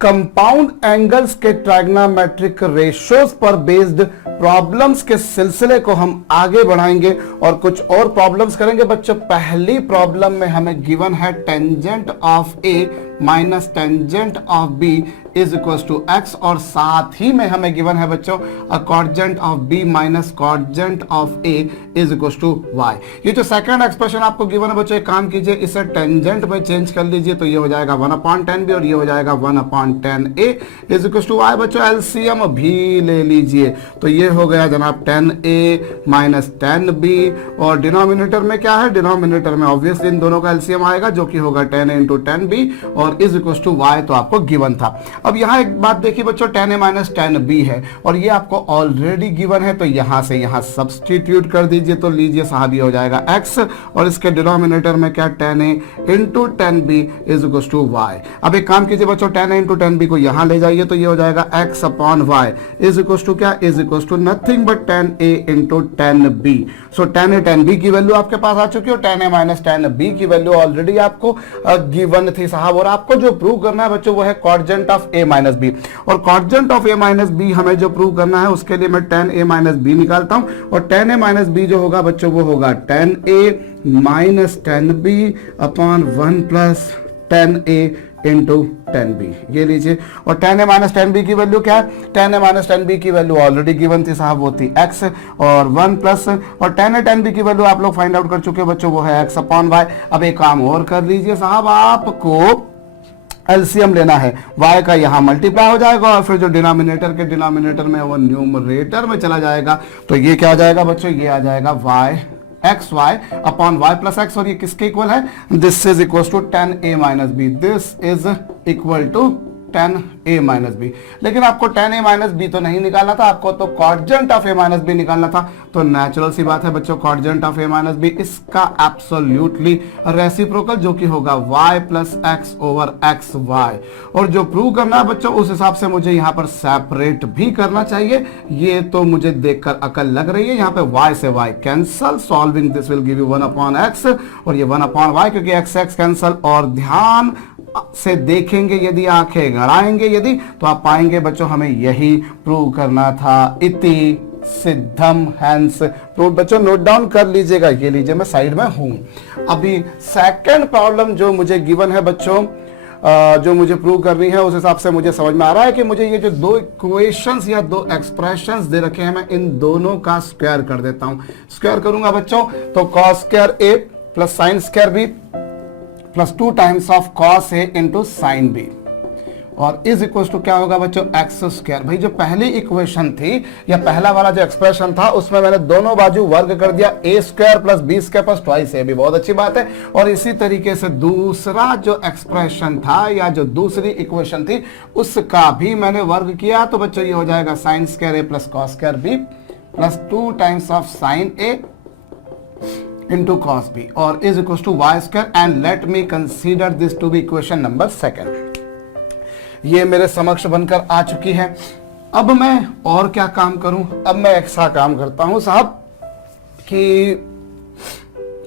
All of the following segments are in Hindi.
कंपाउंड एंगल्स के ट्राइग्नोमेट्रिक रेशियोज पर बेस्ड प्रॉब्लम्स के सिलसिले को हम आगे बढ़ाएंगे और कुछ और प्रॉब्लम्स करेंगे बच्चों। पहली प्रॉब्लम में हमें गिवन है tangent of A minus tangent of B is equal to X, और साथ ही में हमें गिवन है बच्चों cotangent of B minus cotangent of A is equal to Y. ये जो सेकंड एक्सप्रेशन आपको गिवन है बच्चों, एक काम कीजिए इसे टेंजेंट में चेंज कर लीजिए तो ये हो जाएगा 1/10 बी और ये हो जाएगा 1/10 ए इज इक्वल टू वाई। बच्चों एलसीएम भी ले लीजिए तो ये हो गया जनाब 10a माइनस 10b, और डिनोमिनेटर में क्या है, डिनोमिनेटर में ऑब्वियसली इन दोनों का एलसीएम आएगा जो कि होगा 10a इंटू 10b और इज इक्वल टू वाई, तो आपको गिवन था। अब यहाँ एक बात देखिए बच्चों, 10a माइनस 10b है और ये आपको ऑलरेडी गिवन है तो यहाँ से यहाँ सब्सटीट्यूट कर दीजिए तो लीजिए साहब ये हो जाएगा x और इसके डिनोमिनेटर में क्या 10a into 10b is equal to y. अब एक काम कीजिए बच्चों 10a इंटू 10b को यहाँ ले जाइए तो ये हो जाएगा x upon Y is equal to क्या, is equal to nothing but 10a into 10b। So 10a 10b की वैल्यू आपके पास आ चुकी है, 10a माइनस 10b की वैल्यू ऑलरेडी आपको गिवन थी साहब, और आपको जो प्रूव करना है बच्चों वो है cotangent of a minus b, और कॉटजेंट ऑफ a माइनस b हमें जो प्रूव करना है उसके लिए मैं 10a माइनस b निकालता हूं, और 10a माइनस b जो होगा बच्चों वो होगा 10a minus 10b upon 1 plus 10a into 10b, ये लीजिए। और 10a माइनस 10b की वैल्यू क्या है, 10a माइनस 10b की वैल्यू ऑलरेडी गिवन थी साहब, वो थी x, और 1 प्लस और 10a 10b की वैल्यू आप लोग फाइंड आउट कर चुके हो बच्चों, वो है x अपॉन वाई। अब एक काम और कर लीजिए साहब, आपको एलसीएम लेना है, y का यहाँ मल्टीप्लाई हो जाएगा और फिर जो डिनोमिनेटर के डिनोमिनेटर में वो न्यूमरेटर में चला जाएगा तो ये क्या आ जाएगा बच्चों, ये आ जाएगा y x y upon y plus x, और ये किसके इक्वल है, this is equal to 10a minus b, this is equal to 10a minus b. लेकिन आपको 10a माइनस बी तो नहीं निकालना था, आपको तो cotangent of a minus b निकालना था, तो नेचुरल सी बात है बच्चों cotangent of a minus b इसका एब्सोल्युटली रेसिप्रोकल जो कि होगा y plus x over x y, और जो प्रूव करना है बच्चों उस हिसाब से मुझे यहाँ पर सेपरेट भी करना चाहिए। ये तो मुझे देखकर अकल लग रही है, यहाँ पे y से y cancel, solving this will give you 1 upon x और ये 1 अपॉन वाई, क्योंकि x x कैंसल, और ध्यान से देखेंगे यदि, आंखें गड़ाएंगे यदि, तो आप पाएंगे बच्चों हमें यही प्रूव करना था, इति सिद्धम हैंस प्रूव। बच्चों नोट डाउन कर लीजिएगा, ये लीजिए मैं साइड में हूं। अभी सेकंड प्रॉब्लम जो मुझे गिवन है बच्चों, जो मुझे प्रूव करनी है उस हिसाब से मुझे समझ में आ रहा है कि मुझे ये जो दो इक्वेशंस या दो एक्सप्रेशंस दे रखे हैं मैं इन दोनों का स्क्वायर कर देता हूं। स्क्वायर करूंगा बच्चों तो cos square a plus sine square b plus 2 times of cos A into sine b, और इज इक्वल टू क्या होगा बच्चों, एक्स स्क्वायर। भाई जो पहली इक्वेशन थी या पहला वाला जो एक्सप्रेशन था उसमें मैंने दोनों बाजू वर्ग कर दिया, A square plus B square plus twice A, भी बहुत अच्छी बात है। और इसी तरीके से दूसरा जो एक्सप्रेशन था या जो दूसरी इक्वेशन थी उसका भी मैंने वर्ग किया, तो बच्चों ये हो जाएगा sine square a plus cos square b plus 2 times of sine a into cos b और is equals to y square, and let me consider this to be equation number 2। ये मेरे समक्ष बनकर आ चुकी है। अब मैं और क्या काम करूं, अब मैं ऐसा काम करता हूं साहब कि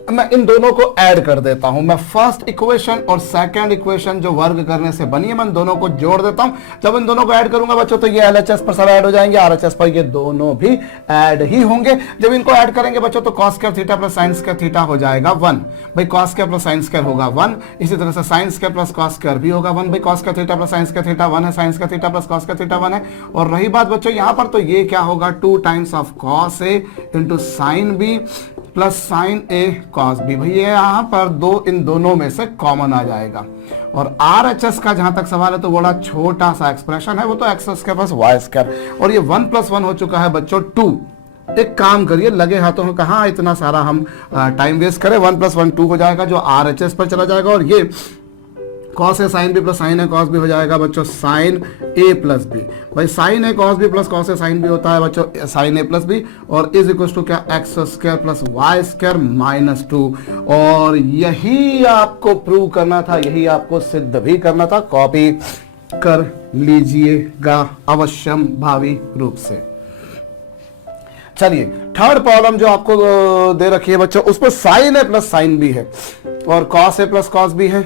मैं इन दोनों को ऐड कर देता हूं। मैं फर्स्ट इक्वेशन और सेकंड इक्वेशन जो वर्ग करने से बनी है मैं इन दोनों को जोड़ देता हूं। जब इन दोनों को ऐड करूंगा बच्चों तो ये एलएचएस पर सब ऐड हो जाएंगे, आरएचएस पर ये दोनों भी ऐड ही होंगे। जब इनको ऐड करेंगे बच्चों तो cos square theta plus sine square theta हो जाएगा 1, भाई cos square plus sine square होगा 1, इसी तरह से sine square plus cos square भी होगा 1, भाई cos square theta plus sine square theta 1 है, sign square theta plus cos square theta 1 है। और रही बात बच्चों यहां पर, तो ये क्या होगा 2 times of cos A into sine b plus sine A cos b. भैया यहां पर इन दोनों में से कॉमन आ जाएगा, और आरएचएस का जहां तक सवाल है तो बड़ा छोटा सा एक्सप्रेशन है, वो तो x square plus y square, और ये 1 प्लस 1 हो चुका है बच्चों 2। एक काम करिए, लगे हाथों में कहां इतना सारा हम टाइम वेस्ट करें, 1 प्लस 1 2 हो जाएगा जो आरएचएस पर चला जाएगा, और ये कॉस ए साइन बी प्लस साइन ए कॉस बी हो जाएगा बच्चों साइन ए प्लस बी। भाई साइन ए कॉस बी प्लस कॉस ए साइन बी होता है बच्चों साइन ए प्लस बी, और इज इक्वल टू क्या, x square plus y square minus 2। और यही आपको प्रूव करना था, यही आपको सिद्ध भी करना था। कॉपी कर लीजिएगा अवश्यम भावी रूप से। चलिए थर्ड प्रॉब्लम जो आपको दे रखी है बच्चों, उस पर sine a plus sine B है और cos a plus cos B है,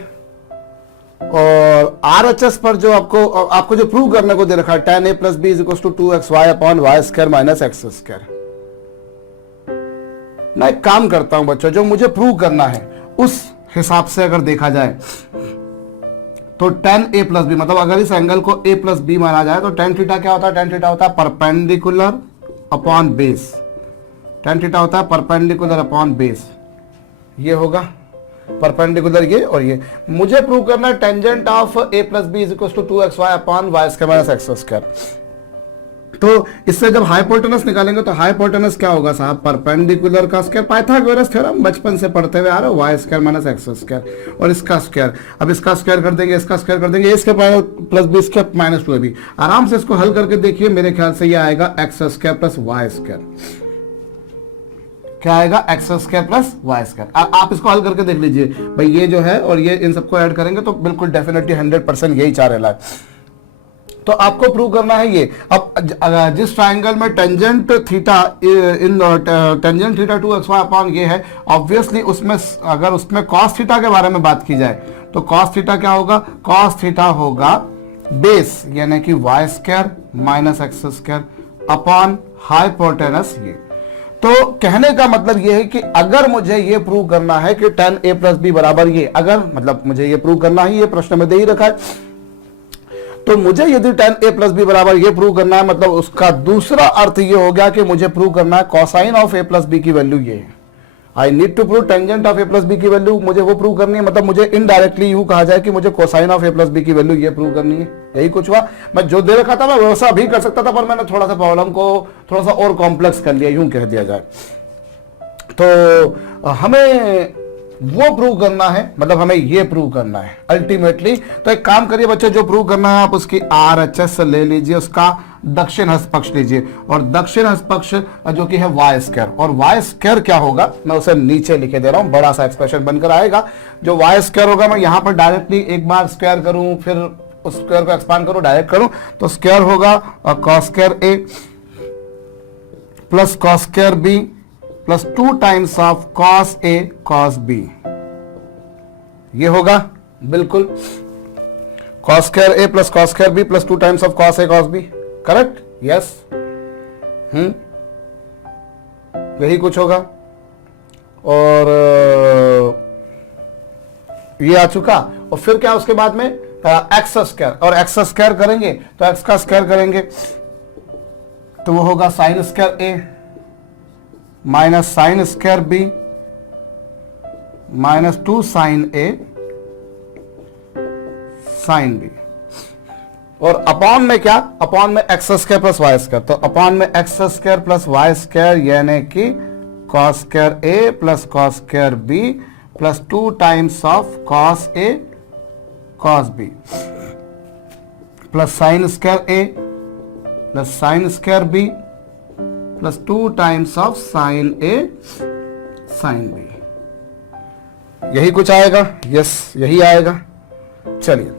और RHS पर जो आपको जो प्रूव करने को दे रखा है tan a plus b is equal to 2xy upon y square minus x square. मैं एक काम करता हूं बच्चों, जो मुझे प्रूव करना है उस हिसाब से अगर देखा जाए तो tan a प्लस बी, मतलब अगर इस एंगल को a प्लस बी माना जाए तो tan थीटा क्या होता है? tan थीटा होता है perpendicular upon base. tan theta होता है परपेंडिकुलर अपॉन बेस। ये होगा परपेंडिकुलर ये और ये। मुझे प्रूव करना है tangent of a plus b is equal to 2xy upon y square minus x square. तो इससे जब हाइपोटेनस निकालेंगे तो हाइपोटेनस क्या होगा साहब? परपेंडिकुलर का स्क्वायर, पाइथागोरस थ्योरम बचपन से पढ़ते हुए आ रहे हो, y square minus x square और इसका स्क्वायर। अब इसका स्क्वायर कर देंगे, इसका स्क्वायर कर देंगे, इसके plus B square minus 2ab। आराम से इसको हल करके देखिए, मेरे ख्याल से ये आएगा x square plus y square. क्या आएगा? X square plus y square. आप इसको हल करके देख लीजिए भाई, ये जो है और ये इन सबको ऐड करेंगे तो बिल्कुल डेफिनेटली 100% यही चाह रहा है। तो आपको प्रूव करना है ये। अब जिस ट्राइंगल में tangent theta tangent theta 2xy upon ये है, ऑब्वियसली उसमें अगर उसमें कॉस थीटा के बारे में बात की जाए तो कॉस थीटा क्या होगा? कॉस थीटा होगा बेस यानी कि y square minus x square upon hypotenuse ये। तो कहने का मतलब ये है कि अगर मुझे ये प्रूव करना है कि tan a प्लस बी बराबर ये, अगर मतलब मुझे ये प्रूव करना है, ये प्रश्न में दे ही रखा है, तो मुझे यदि tan a प्लस बी बराबर ये प्रूव करना है, मतलब उसका दूसरा अर्थ ये हो गया कि मुझे प्रूव करना है cosine of a plus b की वैल्यू ये है। I need to prove tangent of a plus b की वैल्यू, मुझे वो प्रूव करनी है। मतलब मुझे इनडायरेक्टली यूं कहा जाए कि मुझे cosine of a plus b की वैल्यू ये प्रूव करनी है। यही कुछ हुआ। मैं जो दे रखा था मैं वैसा भी कर सकता था, पर मैंने थोड़ा सा प्रॉब्लम को थोड़ा सा और कॉम्प्लेक्स कर लिया, यूं कह दिया जाए। तो हमें वो प्रूव करना है, मतलब हमें ये प्रूव करना है अल्टीमेटली। तो एक काम करिए बच्चों, जो प्रूव करना है आप उसकी RHS ले लीजिए, उसका दक्षिण हस्त पक्ष लीजिए, और दक्षिण हस्त पक्ष जो कि है वाई स्क्वायर। और वाई स्क्वायर क्या होगा मैं उसे नीचे लिखे दे रहा हूं, बड़ा सा एक्सप्रेशन बनकर आएगा। जो वाई स्क्वायर होगा मैं यहां पर डायरेक्टली एक बार स्क्वायर करूं, फिर उस स्क्वायर को एक्सपांड करूं, डायरेक्ट करूं, तो स्क्वायर होगा cos square a plus cos square b plus 2 times of cos a cos b। ये होगा बिल्कुल cos square a plus cos square b plus 2 times of cos a cos b। Correct? Yes. यही कुछ होगा। और ये आ चुका। और फिर क्या उसके बाद में एक्स स्क्वायर, और एक्स स्क्वायर करेंगे तो एक्स का स्क्वायर करेंगे तो वो होगा sine square a minus sine square b minus 2 sine a sine b। और अपॉन में क्या? अपॉन में x square plus y square. तो अपॉन में x square plus y square यानी कि cos square a plus cos square b plus 2 times of cos a cos b plus sine square a plus sine square b plus 2 times of sine a sine b। यही कुछ आएगा। यस, यही आएगा। चलिए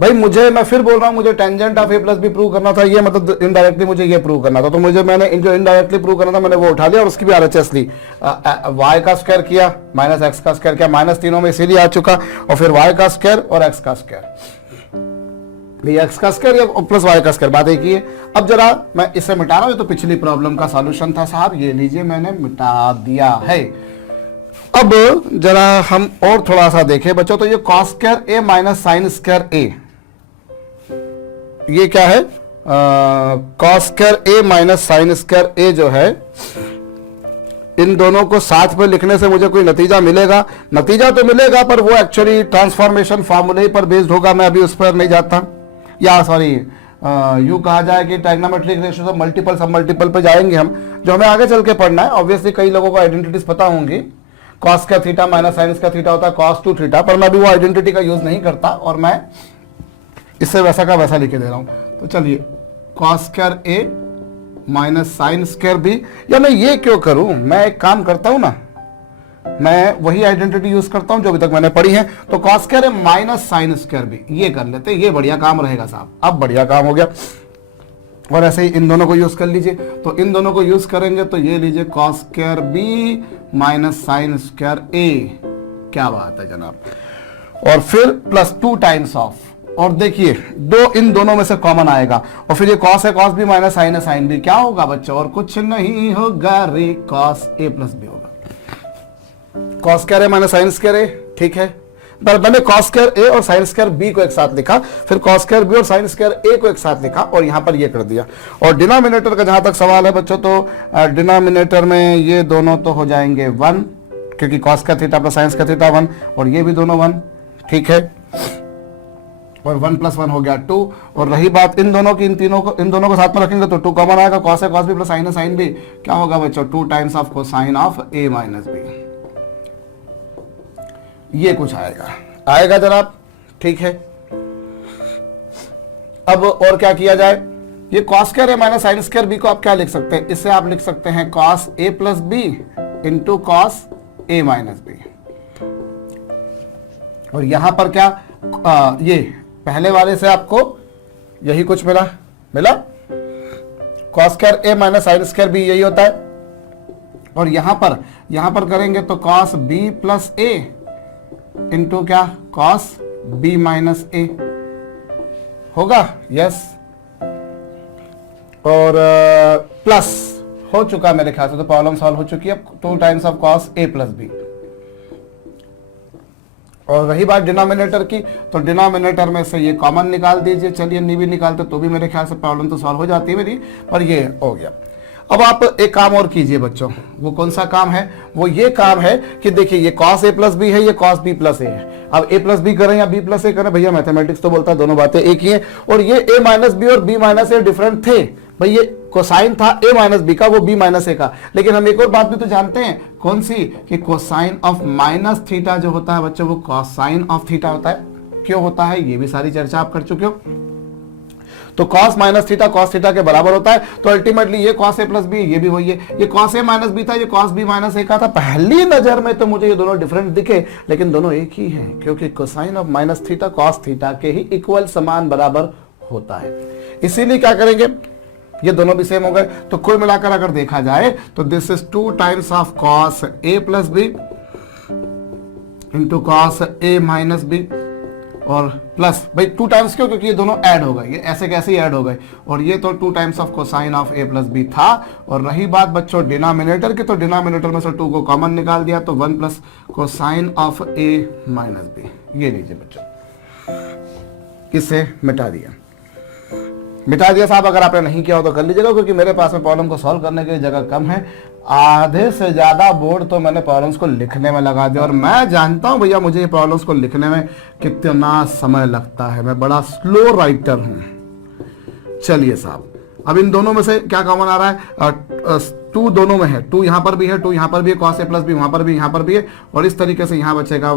भाई, मैं फिर बोल रहा हूं, मुझे tangent of a plus b prove करना था, ये मतलब इनडायरेक्टली मुझे ये प्रूव करना था। तो मैंने जो इनडायरेक्टली प्रूव करना था मैंने वो उठा लिया और उसकी भी RHS ली। y का स्क्वायर किया माइनस एक्स का स्क्वायर किया, माइनस तीनों में इसीलिए आ चुका, और फिर y का स्क्वायर और x का स्क्वायर। एक्स का स्क्वायर या प्लस वाई का स्क्वायर, बात एक ही है। अब जरा मैं इसे मिटा रहा हूं, ये तो पिछली प्रॉब्लम का सॉल्यूशन था साहब, ये लीजिए मैंने मिटा दिया है। अब जरा हम और थोड़ा सा देखें बच्चों, तो ये cos square a minus sine square a, ये क्या है? Cos square a minus sine square a जो है, इन दोनों को साथ में लिखने से मुझे कोई नतीजा मिलेगा? नतीजा तो मिलेगा, पर वो एक्चुअली ट्रांसफॉर्मेशन फार्मूले पर बेस्ड होगा, मैं अभी उस पर नहीं जाता। या सॉरी, यूं कहा जाए कि ट्राइग्नोमेट्रिक रेशियो से मल्टीपल सब मल्टीपल पे जाएंगे हम, जो हमें आगे चल के पढ़ना है। ऑब्वियसली कई लोगों को आइडेंटिटीज पता होंगी। कॉस का थीटा माइनस साइन का थीटा होता है कॉस 2 थीटा, पर मैं अभी वो आइडेंटिटी का यूज नहीं करता और मैं इससे वैसा का वैसा लिखे दे रहा हूं। तो चलिए, cos square a minus sine square b, या मैं ये क्यों करूं? मैं एक काम करता हूं ना, मैं वही आइडेंटिटी यूज करता हूं जो अभी तक मैंने पढ़ी है। तो cos square a minus sine square b, ये कर लेते, ये बढ़िया काम रहेगा साहब। अब बढ़िया काम हो गया। और ऐसे ही इन दोनों को यूज कर लीजिए। तो इन दोनों को यूज करेंगे तो ये लीजिए cos square b minus sine square a। क्या बात है जनाब। और फिर प्लस 2 टाइम्स ऑफ, और देखिए दो इन दोनों में से कॉमन आएगा, और फिर ये कॉस है कॉस बी माइनस साइन है साइन बी, क्या होगा बच्चों, और कुछ नहीं होगा रे, कॉस ए प्लस बी होगा। कॉस स्क्वायर ए माइनस साइन स्क्वायर ए, ठीक है, पर मैंने कॉस स्क्वायर ए और साइन स्क्वायर बी को एक साथ लिखा, फिर कॉस स्क्वायर बी और साइन स्क्वायर ए को एक साथ लिखा, और यहां पर ये कर दिया। और डिनोमिनेटर का जहां तक सवाल है बच्चों, तो डिनोमिनेटर में ये दोनों तो हो जाएंगे 1, क्योंकि कॉस का थीटा प्लस साइन का थीटा 1, और ये भी दोनों 1, ठीक है, और 1 + 1 हो गया 2। और रही बात इन दोनों की, इन दोनों को साथ में रखेंगे तो 2 कॉमन आएगा, कॉस है कॉस बी प्लस साइन है साइन बी, क्या होगा बच्चों, 2 times of cosine of A minus b, ये कुछ आएगा जनाब, ठीक है। अब और क्या किया जाए, ये कॉस स्क्वायर ए माइनस साइन स्क्वायर बी को आप क्या लिख सकते हैं, इससे आप लिख सकते हैं cos a plus b into cos A minus B, और यहां पर क्या ये पहले वाले से आपको यही कुछ मिला कॉस स्क्वायर ए माइनस साइन स्क्वायर बी यही होता है, और यहां पर करेंगे तो कॉस बी प्लस ए इंटू क्या, कॉस बी माइनस ए होगा, यस, और प्लस हो चुका मेरे ख्याल से, तो प्रॉब्लम सॉल्व हो चुकी है। 2 times of cos a plus b. और रही बात डिनोमिनेटर की, तो डिनोमिनेटर में से ये कॉमन निकाल दीजिए, चलिए नहीं भी निकालते तो भी मेरे ख्याल से प्रॉब्लम तो सॉल्व हो जाती है मेरी, पर ये हो गया। अब आप एक काम और कीजिए बच्चों, वो कौन सा काम है, वो ये काम है कि देखिए ये cos a प्लस बी है, ये cos b प्लस ए है। अब a प्लस बी करें या b प्लस ए करें, भैया मैथमेटिक्स तो बोलता है दोनों बातें एक ही है, और ये a माइनस बी और b माइनस ए डिफरेंट थे भाई, ये कोसाइन था a माइनस बी का, वो b माइनस ए का, लेकिन हम एक और बात भी तो जानते हैं, कौन सी, कि कोसाइन ऑफ माइनस थीटा जो होता है बच्चों, वो कोसाइन ऑफ थीटा होता है। क्यों होता है, ये भी सारी चर्चा आप कर चुके हो। तो cos minus theta cos theta के बराबर होता है, तो अल्टीमेटली ये cos a प्लस बी, ये भी वही है, ये cos a माइनस बी था, ये cos b माइनस ए का था। पहली नजर में तो मुझे ये दोनों डिफरेंट दिखे, लेकिन दोनों एक ही हैं, क्योंकि cosine of minus theta cos theta के ही इक्वल समान बराबर होता है। इसीलिए क्या करेंगे, ये दोनों भी सेम हो गए, तो कुल मिलाकर अगर देखा जाए तो this is 2 times of cos a plus b into cos a minus B, और प्लस भाई 2 टाइम्स क्यों, क्योंकि ये दोनों ऐड हो गए, ये ऐसे कैसे ही ऐड हो गए, और ये तो 2 times of cosine of a plus b था। और रही बात बच्चों डिनोमिनेटर की, तो डिनोमिनेटर में से 2 को कॉमन निकाल दिया, तो 1 plus cosine of a minus b, ये लीजिए बच्चों, इसे मिटा दिया साहब। अगर आपने नहीं किया हो तो कर लीजिएगा, क्योंकि मेरे पास में प्रॉब्लम को सॉल्व करने के लिए जगह कम है। आधे से ज्यादा बोर्ड तो मैंने प्रॉब्लम्स को लिखने में लगा दिया, और मैं जानता हूं भैया मुझे ये प्रॉब्लम्स को लिखने में कितना समय लगता है, मैं बड़ा स्लो राइटर हूं। चलिए साहब, अब इन दोनों में से क्या कॉमन आ रहा है, 2 दोनों में है, 2 यहां पर भी है, 2 यहां पर भी है, cos a प्लस बी वहां पर भी यहां पर भी है, और इस तरीके से यहां बचेगा,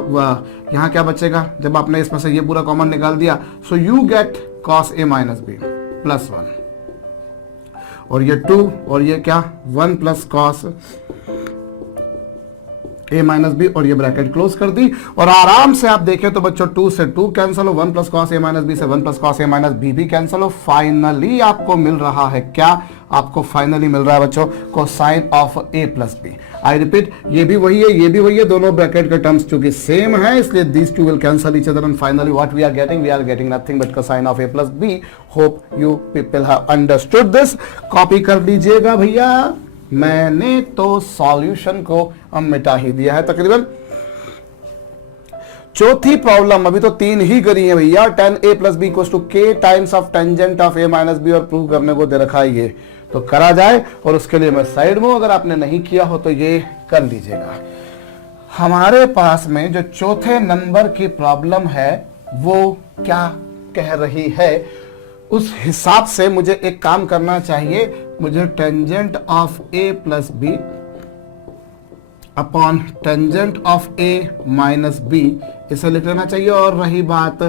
यहां क्या बचेगा, जब आपने इसमें से ये पूरा कॉमन निकाल दिया, so you get cos a minus b plus 1, और ये 2, और ये क्या 1 plus cos a minus B, और ये ब्रैकेट क्लोज कर दी। और आराम से आप देखें तो बच्चों 2 से 2 कैंसिल हो, 1 plus cos a minus b से 1 plus cos a minus b भी कैंसिल हो। फाइनली आपको मिल रहा है क्या, आपको फाइनली मिल रहा है बच्चों cosine of a plus b. I repeat, ये भी वही है, ये भी वही है, दोनों ब्रैकेट के टर्म्स चूंकि सेम है, इसलिए these two will cancel each other, and finally what we are getting nothing but cosine of a plus b. Hope you people have understood this. Copy कर लीजिएगा भैया, मैंने तो सॉल्यूशन को मिटा ही दिया है तकरीबन। चौथी प्रॉब्लम, अभी तो 3 ही करी है भैया, tan a plus b equals to k times of tangent of a minus B, और प्रूव करने को दे रखा है, ये तो करा जाए। और उसके लिए मैं साइड में, अगर आपने नहीं किया हो तो ये कर लीजिएगा। हमारे पास में जो चौथे नंबर की प्रॉब्लम है वो क्या कह रही है, उस हिसाब से मुझे एक काम करना चाहिए, मुझे tangent of a plus b upon tangent of a minus b इसे लिख लेना चाहिए। और रही बात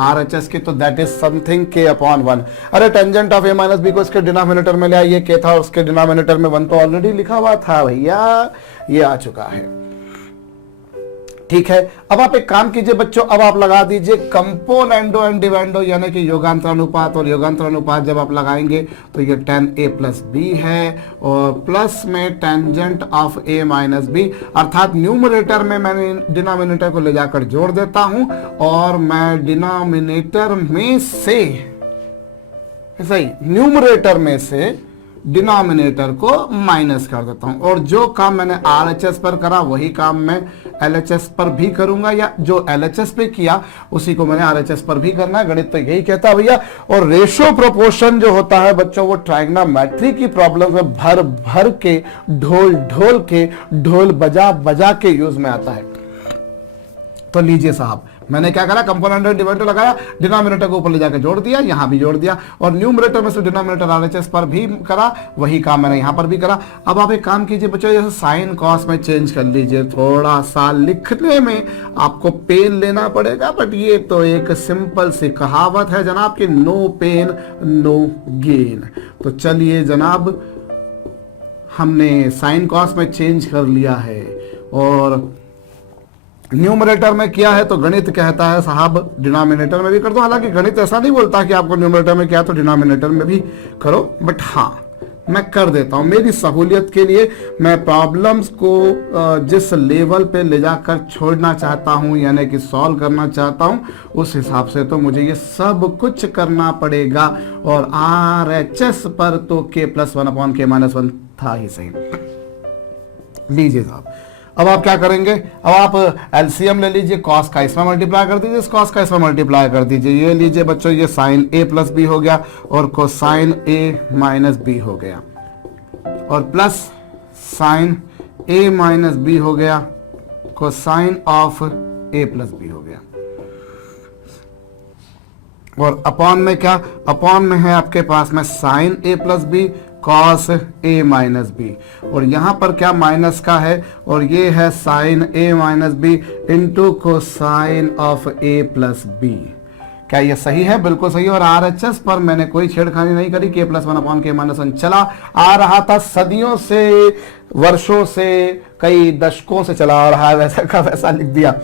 RHS की, तो that is something k upon 1। अरे tangent of a minus b को इसके डिनोमिनेटर में ले आइए, k था, उसके डिनोमिनेटर में 1 तो ऑलरेडी लिखा हुआ था भैया, ये आ चुका है। ठीक है। अब आप एक काम कीजिए बच्चों, अब आप लगा दीजिए कंपोनेंडो एंड डिवेंडो, यानी कि योगांतरानुपात, और योगांतरानुपात जब आप लगाएंगे तो ये tan a प्लस बी है, और प्लस में tangent of a minus b, अर्थात न्यूमरेटर में मैंने डिनोमिनेटर को ले जाकर जोड़ देता हूं, और मैं डिनोमिनेटर में से, सही, न्यूमरेटर में से डिनोमिनेटर को माइनस कर देता हूं, और जो काम मैंने आरएचएस पर करा वही काम मैं एलएचएस पर भी करूंगा, या जो एलएचएस पे किया उसी को मैंने आरएचएस पर भी करना है। गणित तो यही कहता है भैया। और रेशो प्रोपोर्शन जो होता है बच्चों, वो ट्राइग्नोमेट्री की प्रॉब्लम में भर भर के, ढोल ढोल के, ढोल बजा बजा के यूज में आता है। तो लीजिए साहब, मैंने क्या करा, कंपोनेंट डिवाइडर लगाया, डिनोमिनेटर को ऊपर ले जाकर जोड़ दिया, यहां भी जोड़ दिया, और न्यूमरेटर में से डिनोमिनेटर आरएचएस पर भी करा, वही काम मैंने यहां पर भी करा। अब आप एक काम कीजिए बच्चों, जैसे साइन कॉस में चेंज कर लीजिए, थोड़ा सा लिखने में आपको पेन लेना पड़ेगा, बट ये तो एक सिंपल सी कहावत है जनाब कि नो पेन नो गेन। तो चलिए जनाब, हमने साइन कॉस में चेंज कर लिया है और न्यूमरेटर में किया है, तो गणित कहता है साहब डिनोमिनेटर में भी कर दो। हालांकि गणित ऐसा नहीं बोलता कि आपको न्यूमरेटर में किया तो डिनोमिनेटर में भी करो, बट हाँ मैं कर देता हूं मेरी सहूलियत के लिए। मैं प्रॉब्लम्स को जिस लेवल पे ले जाकर छोड़ना चाहता हूं, यानी कि सॉल्व करना चाहता हूं, उस हिसाब से तो मुझे ये सब कुछ करना पड़ेगा। और आरएचएस पर तो k प्लस 1/k-1 था ही सही। लीजिए साहब, अब आप क्या करेंगे, अब आप एलसीएम ले लीजिए, कॉस का इसमें मल्टीप्लाई कर दीजिए, इस कॉस का इसमें मल्टीप्लाई कर दीजिए। ये लीजिए बच्चों, ये साइन ए प्लस बी हो गया, और कोसाइन ए माइनस बी हो गया, और प्लस साइन ए माइनस बी हो गया, cosine of a plus b हो गया। और अपॉन में क्या, अपॉन में है आपके पास में sign a plus b cos A minus B, और यहां पर क्या माइनस का है, और ये है sine A minus b into cosine of a plus b. क्या ये सही है? बिल्कुल सही। और आरएचएस पर मैंने कोई छेड़खानी नहीं करी, k प्लस 1/k-1 चला आ रहा था, सदियों से, वर्षों से, कई दशकों से चला आ रहा है, वैसा का वैसा लिख दिया।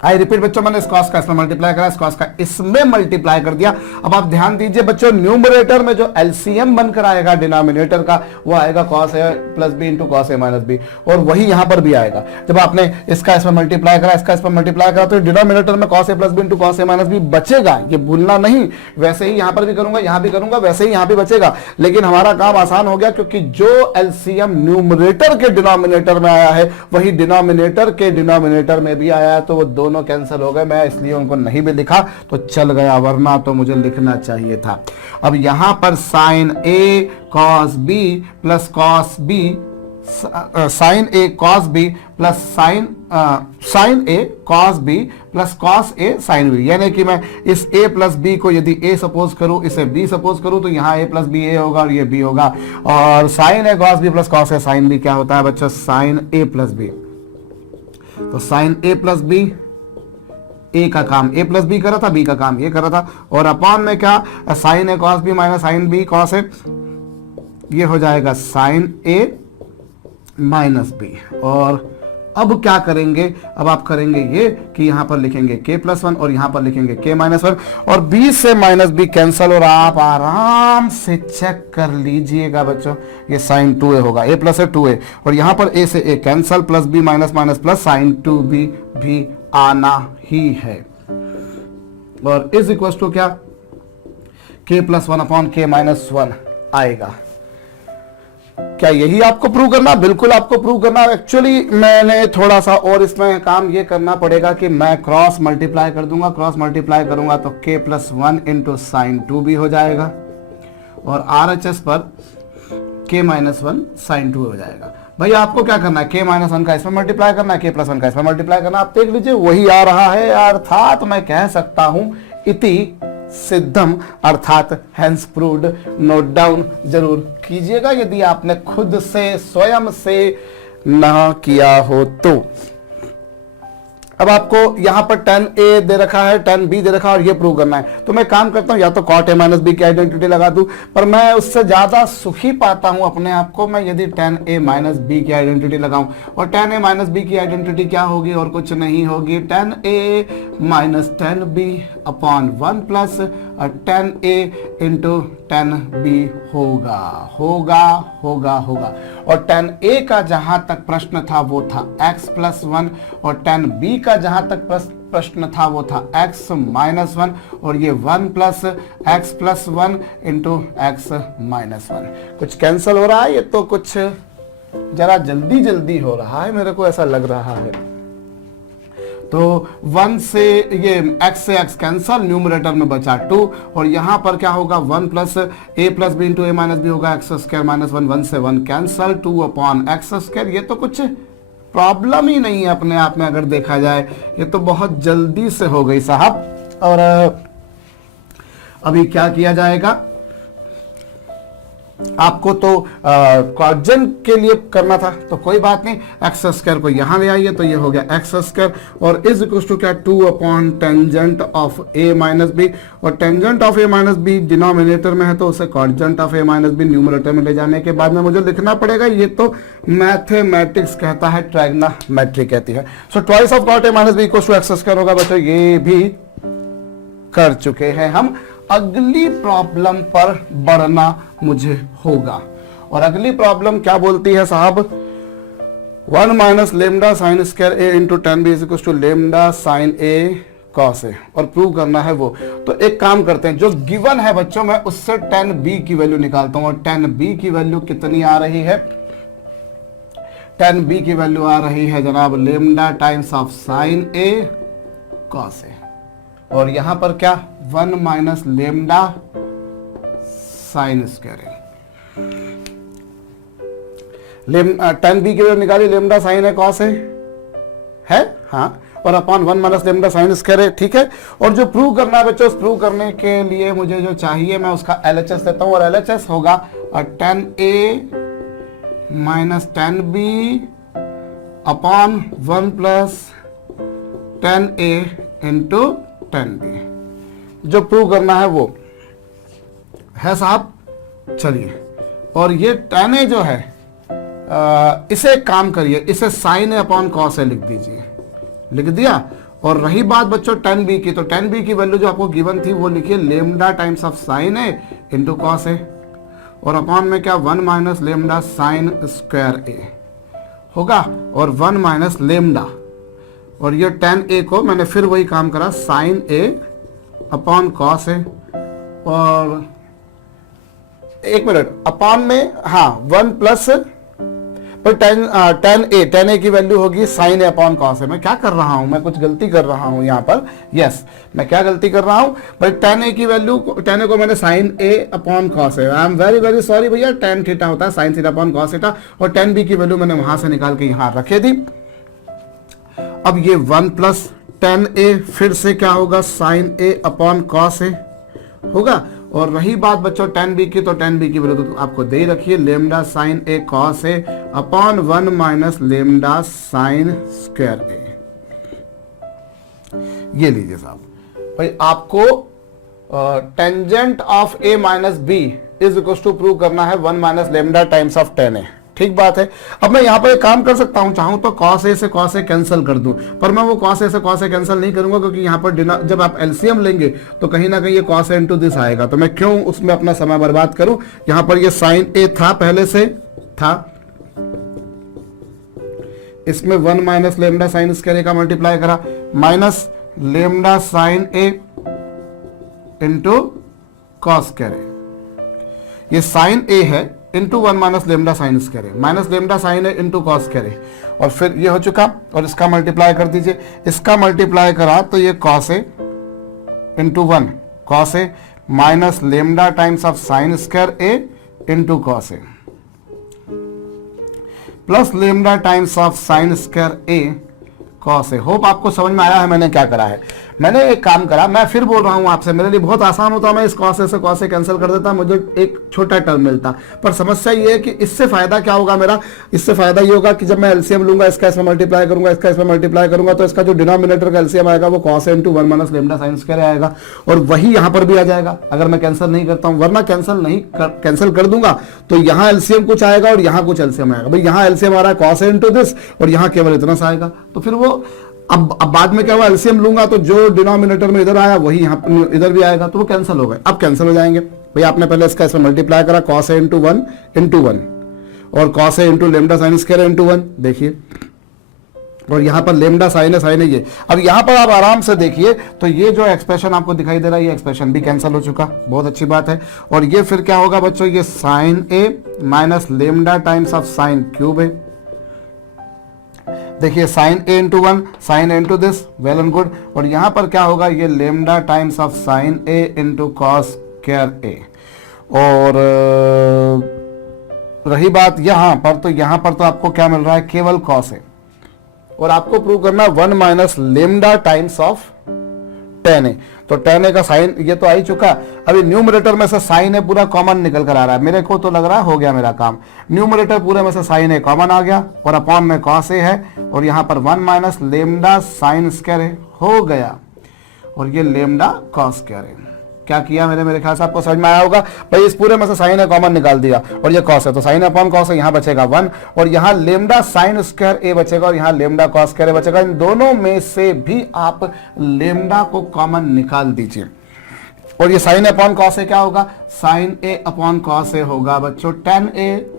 आई रिपीट बच्चों, मैंने इस कॉस का इसमें मल्टीप्लाई करा, इस कॉस का इसमें मल्टीप्लाई कर दिया। अब आप ध्यान दीजिए बच्चों, न्यूमरेटर में जो एलसीएम बनकर आएगा डिनोमिनेटर का, वो आएगा cos a plus b into cos A minus B, और वही यहां पर भी आएगा। जब आपने इसका इसमें मल्टीप्लाई करा, इसका इसमें मल्टीप्लाई करा, तो डिनोमिनेटर में cos a plus b into cos A minus B बचेगा, ये भूलना नहीं। वैसे ही यहां पर भी करूंगा, यहां भी करूंगा, वैसे ही यहां भी बचेगा। लेकिन हमारा काम आसान हो गया, क्योंकि जो एलसीएम न्यूमरेटर के डिनोमिनेटर में आया है, वही डिनोमिनेटर के डिनोमिनेटर में भी आया है, तो वो दोनों कैंसिल हो गए। मैं इसलिए उनको नहीं भी लिखा तो चल गया, वरना तो मुझे लिखना चाहिए था। अब यहां पर साइन ए cos B plus cos B, sine ए कॉस बी प्लस साइन ए कॉस बी प्लस कॉस ए साइन बी, यानी कि मैं इस a प्लस बी को यदि a सपोज करूं, इसे b सपोज करूं, तो यहाँ a प्लस बी a होगा और ये b होगा। और साइन ए कॉस बी प्लस कॉस ए साइन बी क्या होता है बच्चों? Sine a plus B. तो sine a plus b, a का काम ए प्लस बी करा था, बी का काम ये करा था, और अपॉन में क्या, sine A cos B minus sine B cos A, ये हो जाएगा साइन ए माइनस बी। और अब क्या करेंगे, अब आप करेंगे ये कि यहां पर लिखेंगे k प्लस 1 और यहां पर लिखेंगे k माइनस 1, और b से माइनस बी कैंसल, और आप आराम से चेक कर लीजिएगा बच्चों, ये साइन 2a होगा, a प्लस है 2a, और यहां पर a से a cancel, plus b minus minus plus sign 2b भी आना ही है। और इज इक्वल टू क्या, k प्लस 1/k-1 आएगा। क्या यही आपको प्रूव करना? बिल्कुल आपको प्रूव करना। एक्चुअली मैंने थोड़ा सा और इसमें काम ये करना पड़ेगा कि मैं क्रॉस मल्टीप्लाई कर दूंगा, क्रॉस मल्टीप्लाई करूंगा तो k plus 1 into sine 2b हो जाएगा, और RHS पर k माइनस 1 साइन 2 हो जाएगा। भैया आपको क्या करना है, k माइनस 1 का इसमें मल्टीप्लाई करना है, k प्लस 1 का इसमें मल्टीप्लाई करना, आप देख लीजिए वही आ रहा है। अर्थात मैं कह सकता हूं इति सिद्धम, अर्थात हैंस प्रूव्ड। नोट डाउन जरूर कीजिएगा यदि आपने खुद से स्वयं से ना किया हो तो। अब आपको यहां पर tan a दे रखा है, tan b दे रखा है और ये प्रूव करना है। तो मैं काम करता हूं, या तो cot a माइनस बी की आइडेंटिटी लगा दूं, पर मैं उससे ज्यादा सुखी पाता हूं अपने आप को मैं यदि tan a माइनस बी की आइडेंटिटी लगाऊं। और tan a माइनस बी की आइडेंटिटी क्या होगी, और कुछ नहीं होगी, tan a minus tan b upon 1 plus tan a into tan b होगा होगा होगा होगा। और tan a का जहां तक प्रश्न था वो था x प्लस 1, और tan b का जहां तक प्रश्न था वो था x माइनस 1, और ये 1 plus x plus 1 into x minus 1। कुछ कैंसिल हो रहा है, ये तो कुछ जरा जल्दी जल्दी हो रहा है, मेरे को ऐसा लग रहा है। तो 1 से ये x से x कैंसल, न्यूमरेटर में बचा 2, और यहां पर क्या होगा 1 plus a plus b into a minus b होगा एक्स स्क्वायर माइनस 1, 1 से 1 कैंसल, 2 अपॉन एक्स स्क्वायर। ये तो कुछ प्रॉब्लम ही नहीं है अपने आप में अगर देखा जाए, ये तो बहुत जल्दी से हो गई साहब। और अभी क्या किया जाएगा, आपको तो क्वाड्रेंट के लिए करना था, तो कोई बात नहीं, एक्स स्क्वायर को यहां ले आइए, तो ये हो गया एक्स स्क्वायर, और इज इक्वल टू क्या 2 upon tangent of A minus B, और tangent of A minus B denominator में है तो उसे quadrant of A minus B numerator में ले जाने के बाद में मुझे लिखना पड़ेगा, ये तो मैथमेटिक्स कहता है, ट्रायगोनोमेट्री कहती है। So twice of cot a minus b equal to x square होगा बच्चों, ये भी कर चुके हैं हम। अगली प्रॉब्लम पर बढ़ना मुझे होगा, और अगली प्रॉब्लम क्या बोलती है साहब, 1 minus lambda sine square A into tan b is equal to lambda sine A cos A, और प्रूव करना है वो। तो एक काम करते हैं, जो गिवन है बच्चों मैं उससे tan b की वैल्यू निकालता हूं, और tan b की वैल्यू कितनी आ रही है, tan b की वैल्यू आ रही है जनाब lambda times of sine A cos A, और यहां पर क्या 1 minus lambda sine square tan b की वैल्यू निकाली, lambda sine A cos A है, हाँ, और upon 1 minus lambda sine square है, ठीक है। और जो प्रूव करना है बच्चों, उस प्रूव करने के लिए मुझे जो चाहिए मैं उसका LHS लेता हूं, और LHS होगा tan a minus tan b upon 1 plus tan a into tan b। जो प्रूव करना है वो है साहब, चलिए। और ये tan a जो है इसे एक काम करिए, इसे साइन ए अपॉन कॉस ए लिख दीजिए, लिख दिया। और रही बात बच्चों tan b की, तो tan b की वैल्यू जो आपको गिवन थी वो लिखिए lambda times of sine A into cos A, और अपॉन में क्या 1 minus lambda sine square A होगा, और 1 माइनस लेमडा, और ये tan a को मैंने फिर वही काम करा sign a upon cos A, और एक मिनट अपॉन में, हाँ 1 प्लस, पर tan a की वैल्यू होगी साइन ए अपॉन कॉस ए। मैं क्या कर रहा हूं, मैं कुछ गलती कर रहा हूं यहाँ पर, यस मैं क्या गलती कर रहा हूं भाई, tan a की वैल्यू, tan a को मैंने sine a upon cos a, I am very very sorry भैया, tan थीटा होता है sine theta upon cos theta, और tan b की वैल्यू मैंने वहां से निकाल के यहां रखे थी। अब ये 1 प्लस tan a फिर से क्या होगा साइन ए अपॉन कॉस ए होगा, और रही बात बच्चों tan b की, तो tan b की वैल्यू तो आपको दे ही रखिए lambda sine A cos A upon 1 minus lambda sine square A. ये लीजिए साहब भाई, आपको tangent of a minus B is equal to prove करना है 1 minus lambda times of tan a, ठीक बात है। अब मैं यहां पर एक काम कर सकता हूं, चाहूं तो cos a से cos a कैंसिल कर दूं, पर मैं वो cos a से cos a कैंसिल नहीं करूंगा, क्योंकि यहां पर जब आप एलसीएम लेंगे तो कहीं ना कहीं ये cos a इंटू दिस आएगा, तो मैं क्यों उसमें अपना समय बर्बाद करूं। यहां पर ये साइन a था, पहले से था, इसमें 1 माइनस लेमडा साइन स्क्वायर का मल्टीप्लाई करा, minus lambda sine a into cos square A, ये साइन a है into 1 minus lambda sine square है, माइनस लेमडा साइन है इंटू कॉस स्क्वायर है, और फिर ये हो चुका, और इसका मल्टीप्लाई कर दीजिए, इसका मल्टीप्लाई करा तो ये cos A into 1 cos A minus lambda times of sign square A into cos a plus lambda times of sign square A cos A. Hope आपको समझ में आया है मैंने क्या करा है। मैंने एक काम करा, मैं फिर बोल रहा हूं आपसे, मेरे लिए बहुत आसान होता, मैं इस कॉस से कॉस कैंसिल कर देता, मुझे एक छोटा टर्म मिलता। पर समस्या ये है कि इससे फायदा क्या होगा मेरा, इससे फायदा ये होगा कि जब मैं एलसीएम लूंगा, इसका इसमें मल्टीप्लाई करूंगा, इसका इसमें मल्टीप्लाई करूंगा, तो इसका जो डिनोमिनेटर का एलसीएम आएगा वो cos into 1 minus lambda sine square आएगा, और वही यहां पर भी आ जाएगा अगर मैं कैंसिल नहीं करता हूं। वरना कैंसिल कर दूंगा तो यहां एलसीएम कुछ आएगा और यहां कुछ एलसीएम आएगा। भाई यहां एलसीएम आ रहा है कॉस इनटू दिस और यहां केवल इतना सा आएगा, तो फिर वो अब बाद में क्या हुआ, एलसीएम लूंगा तो जो डिनोमिनेटर में इधर आया वही यहां इधर भी आएगा, तो वो कैंसिल हो गए। अब कैंसिल हो जाएंगे। भाई आपने पहले इसका इसमें मल्टीप्लाई करा, कॉस ए इंटू वन और कॉस ए into lambda sine square into 1, देखिए, और यहां पर लेमडा साइन है ये। अब यहां पर आप आराम से देखिए तो ये जो एक्सप्रेशन आपको दिखाई दे रहा है, ये एक्सप्रेशन भी कैंसिल हो चुका, बहुत अच्छी बात है। और ये फिर क्या होगा बच्चों, ये sine A minus lambda times of sine cube है। देखिए sine A into 1, sine A into this, well and good. और यहां पर क्या होगा, ये lambda times of sine A into cos square ए। और रही बात यहां पर तो आपको क्या मिल रहा है, केवल कॉस ए, और आपको प्रूव करना है 1 minus lambda times of tan A. तो टेन ए का साइन ये तो आ ही चुका। अभी न्यूमरेटर में से साइन ए पूरा कॉमन निकल कर आ रहा है, मेरे को तो लग रहा है हो गया मेरा काम। न्यूमरेटर पूरे में से साइन ए कॉमन आ गया और अपॉन में कॉस ए है, और यहां पर 1 माइनस लेमडा साइन स्क्वायर ए हो गया, और ये लेमडा कॉस स्क्वायर ए। क्या किया मेरे ख्याल से आपको समझ में आया होगा। भाई इस पूरे में से साइन ए कॉमन निकाल दिया और ये कॉस है, तो साइन अपॉन कॉस है, यहां बचेगा 1, और यहां लेमडा साइन स्क्वायर ए बचेगा और यहां लेमडा कॉस स्क्वायर ए बचेगा। इन दोनों में से भी आप लेमडा को कॉमन निकाल दीजिए, और ये साइन अपॉन कॉस ए क्या होगा, साइन ए अपॉन कॉस ए होगा बच्चों tan ए,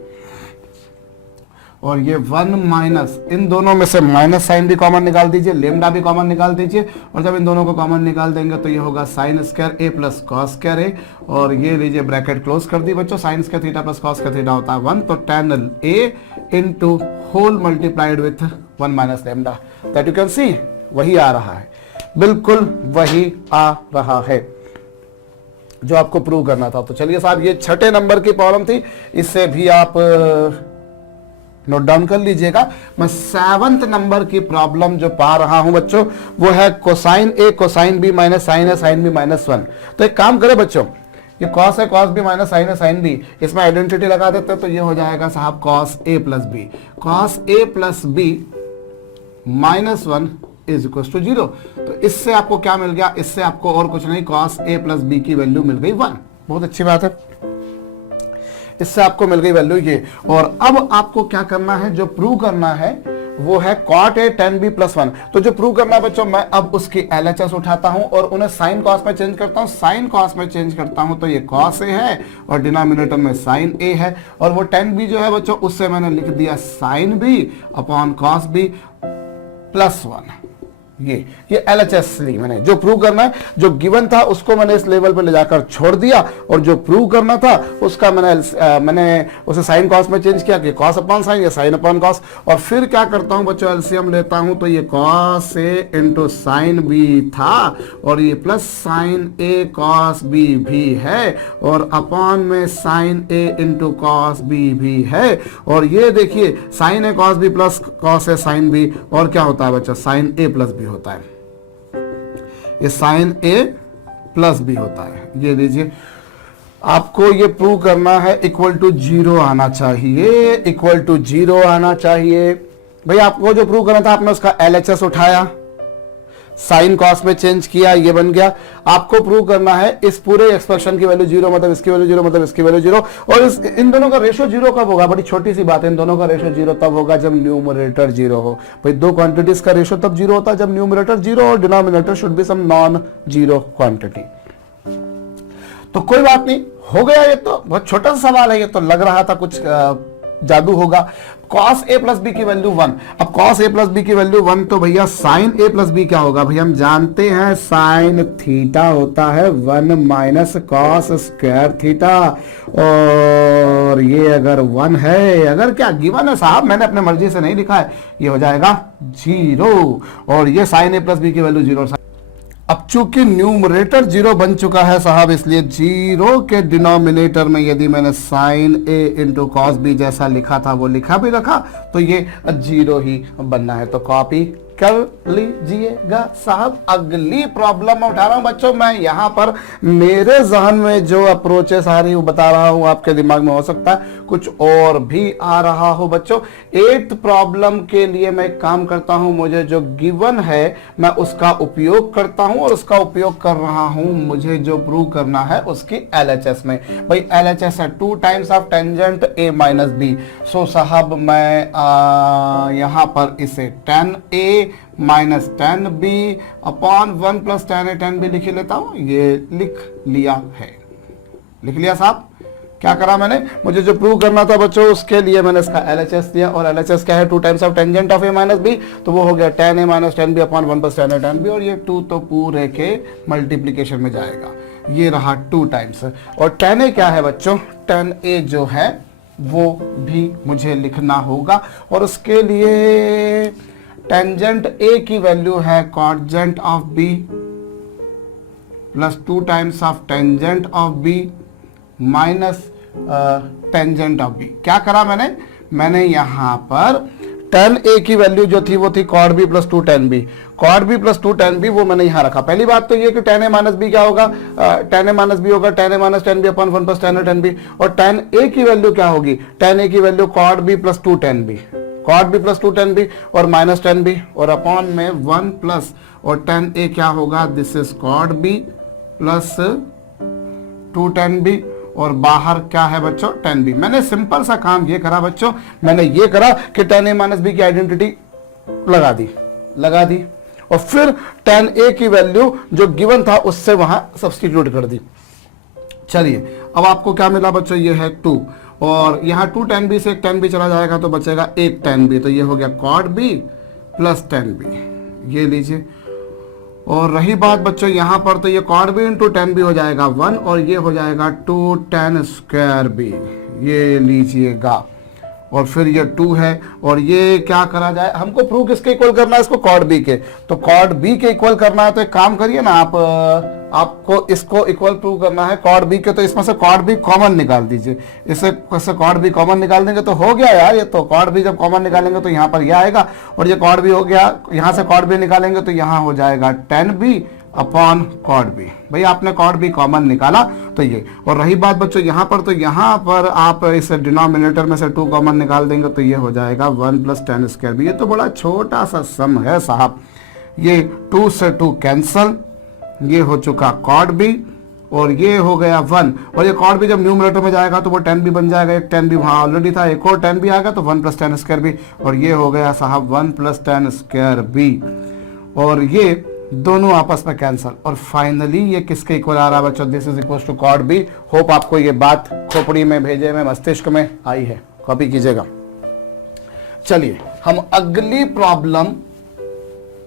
और ये 1 माइनस, इन दोनों में से माइनस साइन भी कॉमन निकाल दीजिए, लेमडा भी कॉमन निकाल दीजिए, और जब इन दोनों को कॉमन निकाल देंगे तो ये होगा sine square a plus cos square ए। और ये लीजिए ब्रैकेट क्लोज कर दी बच्चों, sine square theta plus cos square theta होता है 1, तो tan a into whole multiplied with 1 minus lambda, that you can see वही आ रहा है, बिल्कुल वही आ रहा है जो आपको प्रूव करना था। तो चलिए साहब, ये छठे नंबर की प्रॉब्लम थी, इससे भी आप नोट डाउन कर लीजिएगा। मैं 7th नंबर की प्रॉब्लम जो पा रहा हूं बच्चों, वो है cosine a cosine b minus sine है साइन बी माइनस 1। तो एक काम करें बच्चों, ये कॉस है कॉस बी माइनस साइन है साइन बी, इसमें आइडेंटिटी लगा देते हैं, तो ये हो जाएगा साहब cos a plus b. Cos a plus b minus 1 is equal to 0। तो इससे आपको क्या मिल गया, इससे आपको और कुछ नहीं, कॉस ए प्लस बी की वैल्यू मिल गई 1। बहुत अच्छी बात है, इससे आपको मिल गई वैल्यू ये। और अब आपको क्या करना है, जो प्रूव करना है वो है cot a tan b plus 1। तो जो प्रूव करना है बच्चों, मैं अब उसकी LHS उठाता हूं और उन्हें साइन कॉस में चेंज करता हूं। साइन कॉस में चेंज करता हूं तो ये cos a है और डिनोमिनेटर में साइन a है, और वो tan b जो है बच्चों, उससे मैंने लिख दिया sine b upon cos b plus 1। ये LHS ली मैंने। जो प्रूव करना है, जो गिवन था उसको मैंने इस लेवल पे ले जाकर छोड़ दिया, और जो प्रूव करना था उसका मैंने उसे साइन कॉस में चेंज किया कि कॉस अपॉन साइन या साइन अपॉन कॉस। और फिर क्या करता हूं बच्चों, एलसीएम लेता हूं, तो ये कॉस ए इंटू साइन बी था, और ये प्लस साइन ए कॉस बी भी है, और अपॉन में sign A into cos B भी है। और ये देखिए साइन ए कॉस बी प्लस कॉस ए साइन बी, और क्या होता है बच्चों, साइन ए प्लस बी होता है, ये साइन ए प्लस बी होता है। ये लीजिए, आपको ये प्रूव करना है इक्वल टू 0 आना चाहिए, इक्वल टू 0 आना चाहिए। भाई आपको जो प्रूव करना था, आपने उसका LHS उठाया, साइन कॉस में चेंज किया, ये बन गया। आपको प्रूव करना है इस पूरे एक्सप्रेशन की वैल्यू 0, मतलब इसकी वैल्यू 0, मतलब इसकी वैल्यू 0, और इन दोनों का रेशियो 0 कब होगा, बड़ी छोटी सी बात है, इन दोनों का रेशियो 0 तब होगा जब न्यूमरेटर 0 हो। भाई दो क्वांटिटीज का रेशियो तब 0 होता है जब न्यूमरेटर 0 और denominator should be some non zero quantity. तो कोई बात नहीं, हो गया। ये तो बहुत छोटा सा सवाल है, ये तो लग रहा था कुछ जादू होगा। cos a प्लस बी की वैल्यू 1। अब cos a प्लस बी की वैल्यू 1, तो भैया sin a प्लस बी क्या होगा, भैया हम जानते हैं sin थीटा होता है 1 माइनस cos स्क्वायर थीटा, और ये अगर 1 है, अगर क्या गिवन है साहब, मैंने अपने मर्जी से नहीं लिखा है, ये हो जाएगा 0, और ये sin a प्लस बी की वैल्यू 0। अब चूंकि न्यूमरेटर 0 बन चुका है साहब, इसलिए 0 के डिनोमिनेटर में यदि मैंने sine A into cos B जैसा लिखा था वो लिखा भी रखा, तो ये 0 ही बनना है। तो कॉपी कर लीजिएगा साहब। अगली प्रॉब्लम मैं उठा रहा हूं बच्चों, मैं यहां पर मेरे जहन में जो अप्रोचेस आ रही हूं बता रहा हूं, आपके दिमाग में हो सकता है कुछ और भी आ रहा हो बच्चों। 8th प्रॉब्लम के लिए मैं काम करता हूं, मुझे जो गिवन है मैं उसका उपयोग करता हूं और उसका उपयोग कर रहा हूं मुझे जो प्रूव करना है उसकी LHS में। भाई LHS है 2 times of tangent a minus B. So साहब मैं यहां पर इसे 10a minus 10b upon 1 plus 10a 10b लिख लेता हूं। ये लिख लिया है, लिख लिया साहब। क्या करा मैंने, मुझे जो प्रूव करना था बच्चों उसके लिए मैंने इसका LHS दिया, और LHS क्या है 2 times of tangent of a minus b, तो वो हो गया 10a minus 10b upon 1 plus 10a 10b, और ये 2 तो पूरे के मल्टीप्लीकेशन में जाएगा। ये रहा 2 टाइम्स, और 10a क्या है बच्चों, 10a जो है वो भी मुझे लिखना होगा, और उसके लिए टेंजेंट a की वैल्यू है cotangent of b plus 2 times of tangent of b minus tangent of b। क्या करा मैंने यहां पर 10a की वैल्यू जो थी वो थी cot b plus 2 10b, cot b plus 2 10b वो मैंने यहां रखा। पहली बात तो ये कि 10a माइनस b क्या होगा, 10a माइनस b होगा 10a minus 10b upon 1 plus 10a 10b, और 10a की वैल्यू क्या होगी, 10a की वैल्यू cot b plus 2 10b, cot b plus 2 10b और माइनस 10b, और अपॉन में 1 प्लस और 10a क्या होगा, this is cot b plus 2 10b, और बाहर क्या है बच्चों 10b। मैंने सिंपल सा काम ये करा बच्चों, मैंने ये करा कि 10a माइनस b की आइडेंटिटी लगा दी, और फिर 10a की वैल्यू जो गिवन था उससे वहां सब्स्टिट्यूट कर दी। चलिए अब आपको क्या मिला बच्चों, ये है 2, और यहाँ 2 10b से एक 10b चला जाएगा तो बचेगा एक 10b, तो ये हो गया कॉट b प्लस 10b, ये लीजिए। और रही बात बच्चों यहाँ पर, तो ये कॉट b इंटू 10b हो जाएगा 1, और ये हो जाएगा 2 10 स्क्वायर b, ये लीजिएगा। और फिर ये 2 है, और ये क्या करा जाए, हमको प्रूव किसके इक्वल करना है, इसको कॉट b के, तो कॉट b के इक्वल करना है। तो एक काम करिए ना आप, आपको इसको इक्वल प्रूव करना है कॉट b के, तो इसमें से कॉट b कॉमन निकाल दीजिए। इससे कॉट b कॉमन निकाल देंगे तो हो गया यार, ये तो कॉट b जब कॉमन निकालेंगे तो यहाँ पर यह आएगा, और ये कॉट b हो गया, यहाँ से कॉट b निकालेंगे तो यहाँ हो जाएगा 10b अपॉन कॉट b। भाई आपने कॉट b कॉमन निकाला तो ये, और रही बात बच्चों यहाँ पर, तो यहाँ पर आप इस डिनोमिनेटर में से 2 कॉमन निकाल देंगे तो ये हो जाएगा 1 प्लस 10 स्क्वायर b। ये तो बड़ा छोटा सा सम है साहब, ये 2 से 2 कैंसल, ये हो चुका कॉट b, और ये हो गया 1, और ये कॉट b जब न्यूमरेटर में जाएगा तो वो 10b बन जाएगा, एक 10b वहाँ ऑलरेडी था, एक और 10b आ गया तो 1 प्लस 10 स्क्वायर b, और ये हो गया साहब 1 प्लस 10 स्क्वायर b, और ये दोनों आपस में कैंसल, और फाइनली ये किसके इक्वल आ रहा है बच्चों, this is equal to cot b। Hope आपको ये बात खोपड़ी में, भेजे में, मस्तिष्क में आई है, कॉपी कीजिएगा। चलिए हम अगली प्रॉब्लम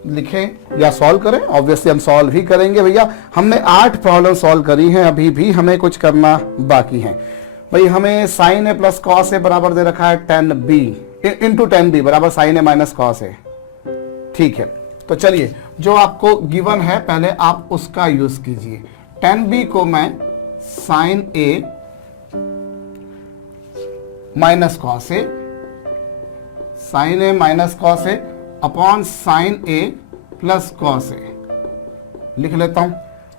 लिखें या सॉल्व करें, ऑब्वियसली हम सॉल्व ही करेंगे भैया। हमने 8 प्रॉब्लम सॉल्व करी हैं, अभी भी हमें कुछ करना बाकी है। भाई हमें साइन ए प्लस कॉस ए बराबर दे रखा है 10b इंटू 10b बराबर sign A minus cos A, ठीक है। तो चलिए जो आपको गिवन है पहले आप उसका यूज कीजिए। 10b को मैं sign A minus cos A, sign A minus cos A upon sine a plus cos ए लिख लेता हूं।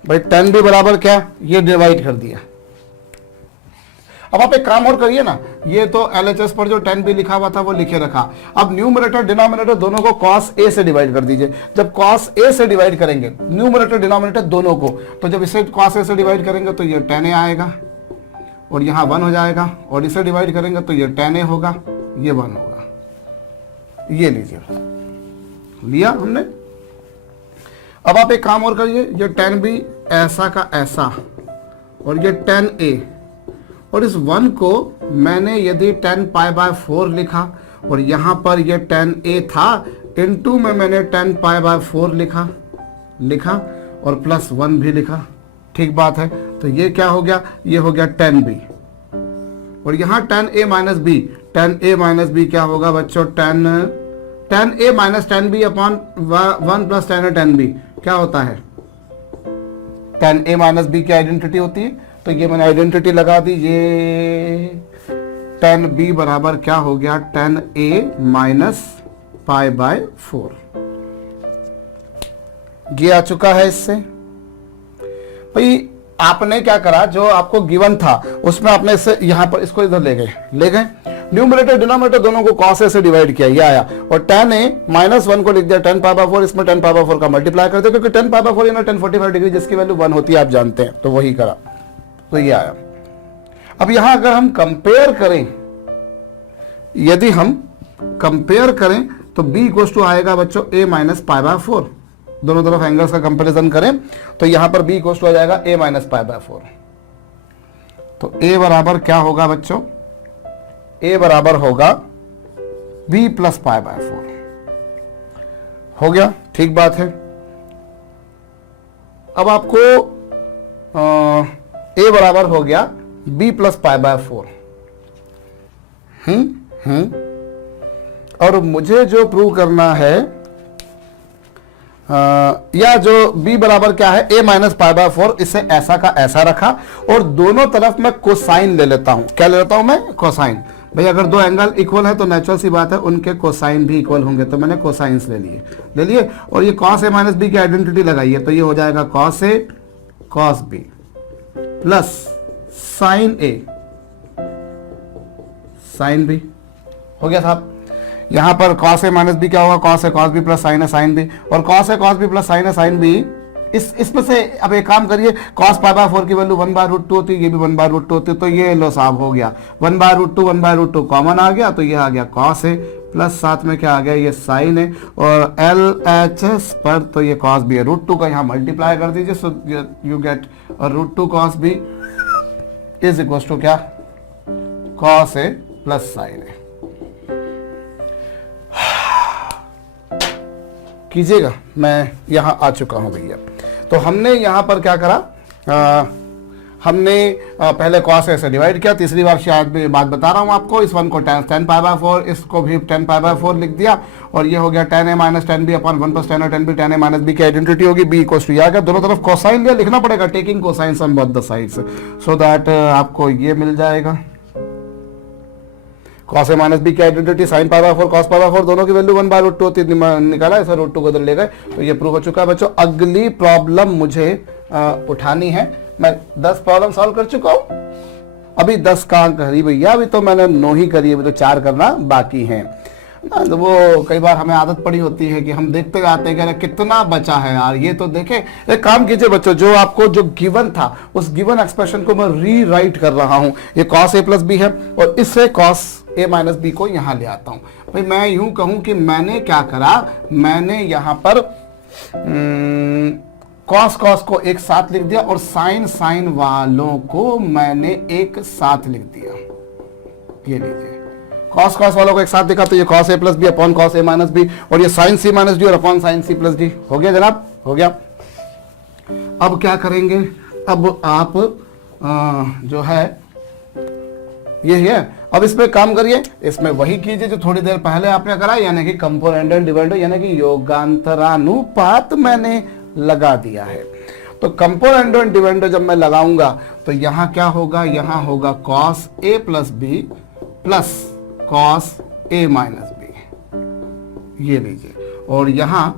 भाई 10b बराबर क्या, ये डिवाइड कर दिया। अब आप एक काम और करिए ना, ये तो LHS पर जो 10b लिखा हुआ था वो लिखे रखा, अब न्यूमरेटर डिनोमिनेटर दोनों को cos a से डिवाइड कर दीजिए। जब cos a से डिवाइड करेंगे न्यूमरेटर डिनोमिनेटर दोनों को, तो जब इसे cos a से डिवाइड करेंगे तो ये 10a आएगा, और यहाँ 1 हो जाएगा, और इसे डिवाइड करेंगे तो ये 10a होगा, ये 1 होगा। ये लीजिए, लिया हमने। अब आप एक काम और करिए, ये 10b ऐसा का ऐसा, और ये 10a, और इस 1 को मैंने यदि 10 पाई बाय 4 लिखा, और यहाँ पर ये 10a था, इनटू में मैंने 10 पाई बाय 4 लिखा और प्लस 1 भी लिखा, ठीक बात है। तो ये क्या हो गया, ये हो गया 10b, और यहाँ 10a minus b, 10a minus b क्या होगा बच्चों, 10a minus 10b upon 1 plus 10a 10b क्या होता है, 10a माइनस b की आइडेंटिटी होती है। तो ये मैंने आइडेंटिटी लगा दी, ये 10b बराबर क्या हो गया, 10a माइनस पाई बाय 4। ये आ चुका है इससे। भाई आपने क्या करा, जो आपको गिवन था उसमें आपने इससे यहां पर इसको इधर ले गए, न्यूमरेटर डिनोमिनेटर दोनों को cos a से डिवाइड किया, ये आया, और tan a माइनस 1 को लिख दिया 10⁻⁴, इसमें 10⁻⁴ का मल्टीप्लाई करते क्योंकि 10⁻⁴ यानी 1045 डिग्री जिसकी वैल्यू 1 होती है, आप जानते हैं, तो वही करा, तो ये आया। अब यहां अगर हम कंपेयर करें, यदि हम कंपेयर करें तो b इक्वल्स टू आएगा बच्चों a माइनस π/4, दोनों तरफ एंगल्स का कंपैरिजन करें तो यहां पर b इक्वल्स टू आ जाएगा a माइनस π/4। तो a बराबर क्या होगा बच्चों, a बराबर होगा b प्लस π/4। हो गया, ठीक बात है। अब आपको a बराबर हो गया b प्लस π/4। और मुझे जो प्रूव करना है या जो b बराबर क्या है, a माइनस π/4, इसे ऐसा का ऐसा रखा और दोनों तरफ मैं कोसाइन ले लेता हूं। क्या ले लेता हूं मैं, कोसाइन। भाई अगर दो एंगल इक्वल है तो नेचुरल सी बात है उनके कोसाइन भी इक्वल होंगे, तो मैंने कोसाइंस ले लिए और ये cos a माइनस b की आइडेंटिटी लगाई है, तो ये हो जाएगा cos a cos b plus sine a sine b। हो गया साहब। यहां पर cos a माइनस बी क्या होगा, cos a cos b plus sine a sine b, और cos a cos b plus sine a sine b, इसमें से अब एक काम करिए, cos π/4 की वैल्यू 1/√2 होती है, ये भी 1/√2 होती है, तो ये लो साहब हो गया 1/√2 कॉमन आ गया, तो ये आ गया cos a प्लस साथ में क्या आ गया, ये साइन है, और LHS पर तो ये cos b है, √2 का यहाँ मल्टीप्लाई कर दीजिए, so you get √2 cos b is equal to क्या, cos a plus sine a। कीजिएगा, मैं यहां आ चुका हूं भैया। तो हमने यहां पर क्या करा, हमने पहले cos a से डिवाइड किया, तीसरी बार शायद मैं बात बता रहा हूं आपको, इस वन को tan π/4, इसको भी tan π/4 लिख दिया, और ये हो गया tan a minus tan b upon 1 plus tan a tan b, tan a minus b की आइडेंटिटी होगी b इक्वल टू, आ गया, दोनों तरफ कोसाइन लिया, लिखना पड़ेगा taking cosines on both the sides, so that आपको ये मिल जाएगा cos a माइनस बी की आइडेंटिटी sin π/4 cos π/4 दोनों की वैल्यू 1/√2 होती निकाला, ऐसा √2 को इधर ले गए, तो ये प्रूव हो चुका है बच्चों। अगली प्रॉब्लम मुझे उठानी है, मैं 10 प्रॉब्लम सॉल्व कर चुका हूं, अभी 10 कहां करी भैया, अभी तो मैंने 9 ही करी, अभी तो 4 करना बाकी है। तो वो कई बार हमें आदत पड़ी होती है कि हम देखते आते हैं कि अरे कितना बचा है यार, ये तो देखें। एक काम कीजिए बच्चों, जो आपको जो गिवन था उस गिवन एक्सप्रेशन को मैं रीराइट कर रहा हूं, ये cos a प्लस बी है और इससे cos a माइनस बी को यहां ले आता हूं। भाई मैं यूं कहूं कि मैंने क्या करा, मैंने यहां पर cos को एक साथ लिख दिया और साइन वालों को मैंने एक साथ लिख दिया। ये लीजिए, cos वालों को एक साथ लिखा तो ये cos a plus b upon cos a minus B, और ये sin c माइनस डी और upon sin c plus d. हो गया जनाब, हो गया। अब क्या करेंगे, अब आप जो है ये है, अब इसमें काम करिए, इसमें वही कीजिए जो थोड़ी देर पहले आपने करा, यानी कि कंपोनेंट एंड डिवाइडर, यानी कि योगांतरानुपात मैंने लगा दिया है। तो कंपोनेंट एंड डिवाइडर जब मैं लगाऊंगा तो यहां क्या होगा, यहां होगा cos a plus b plus cos a minus b, ये लीजिए, और यहां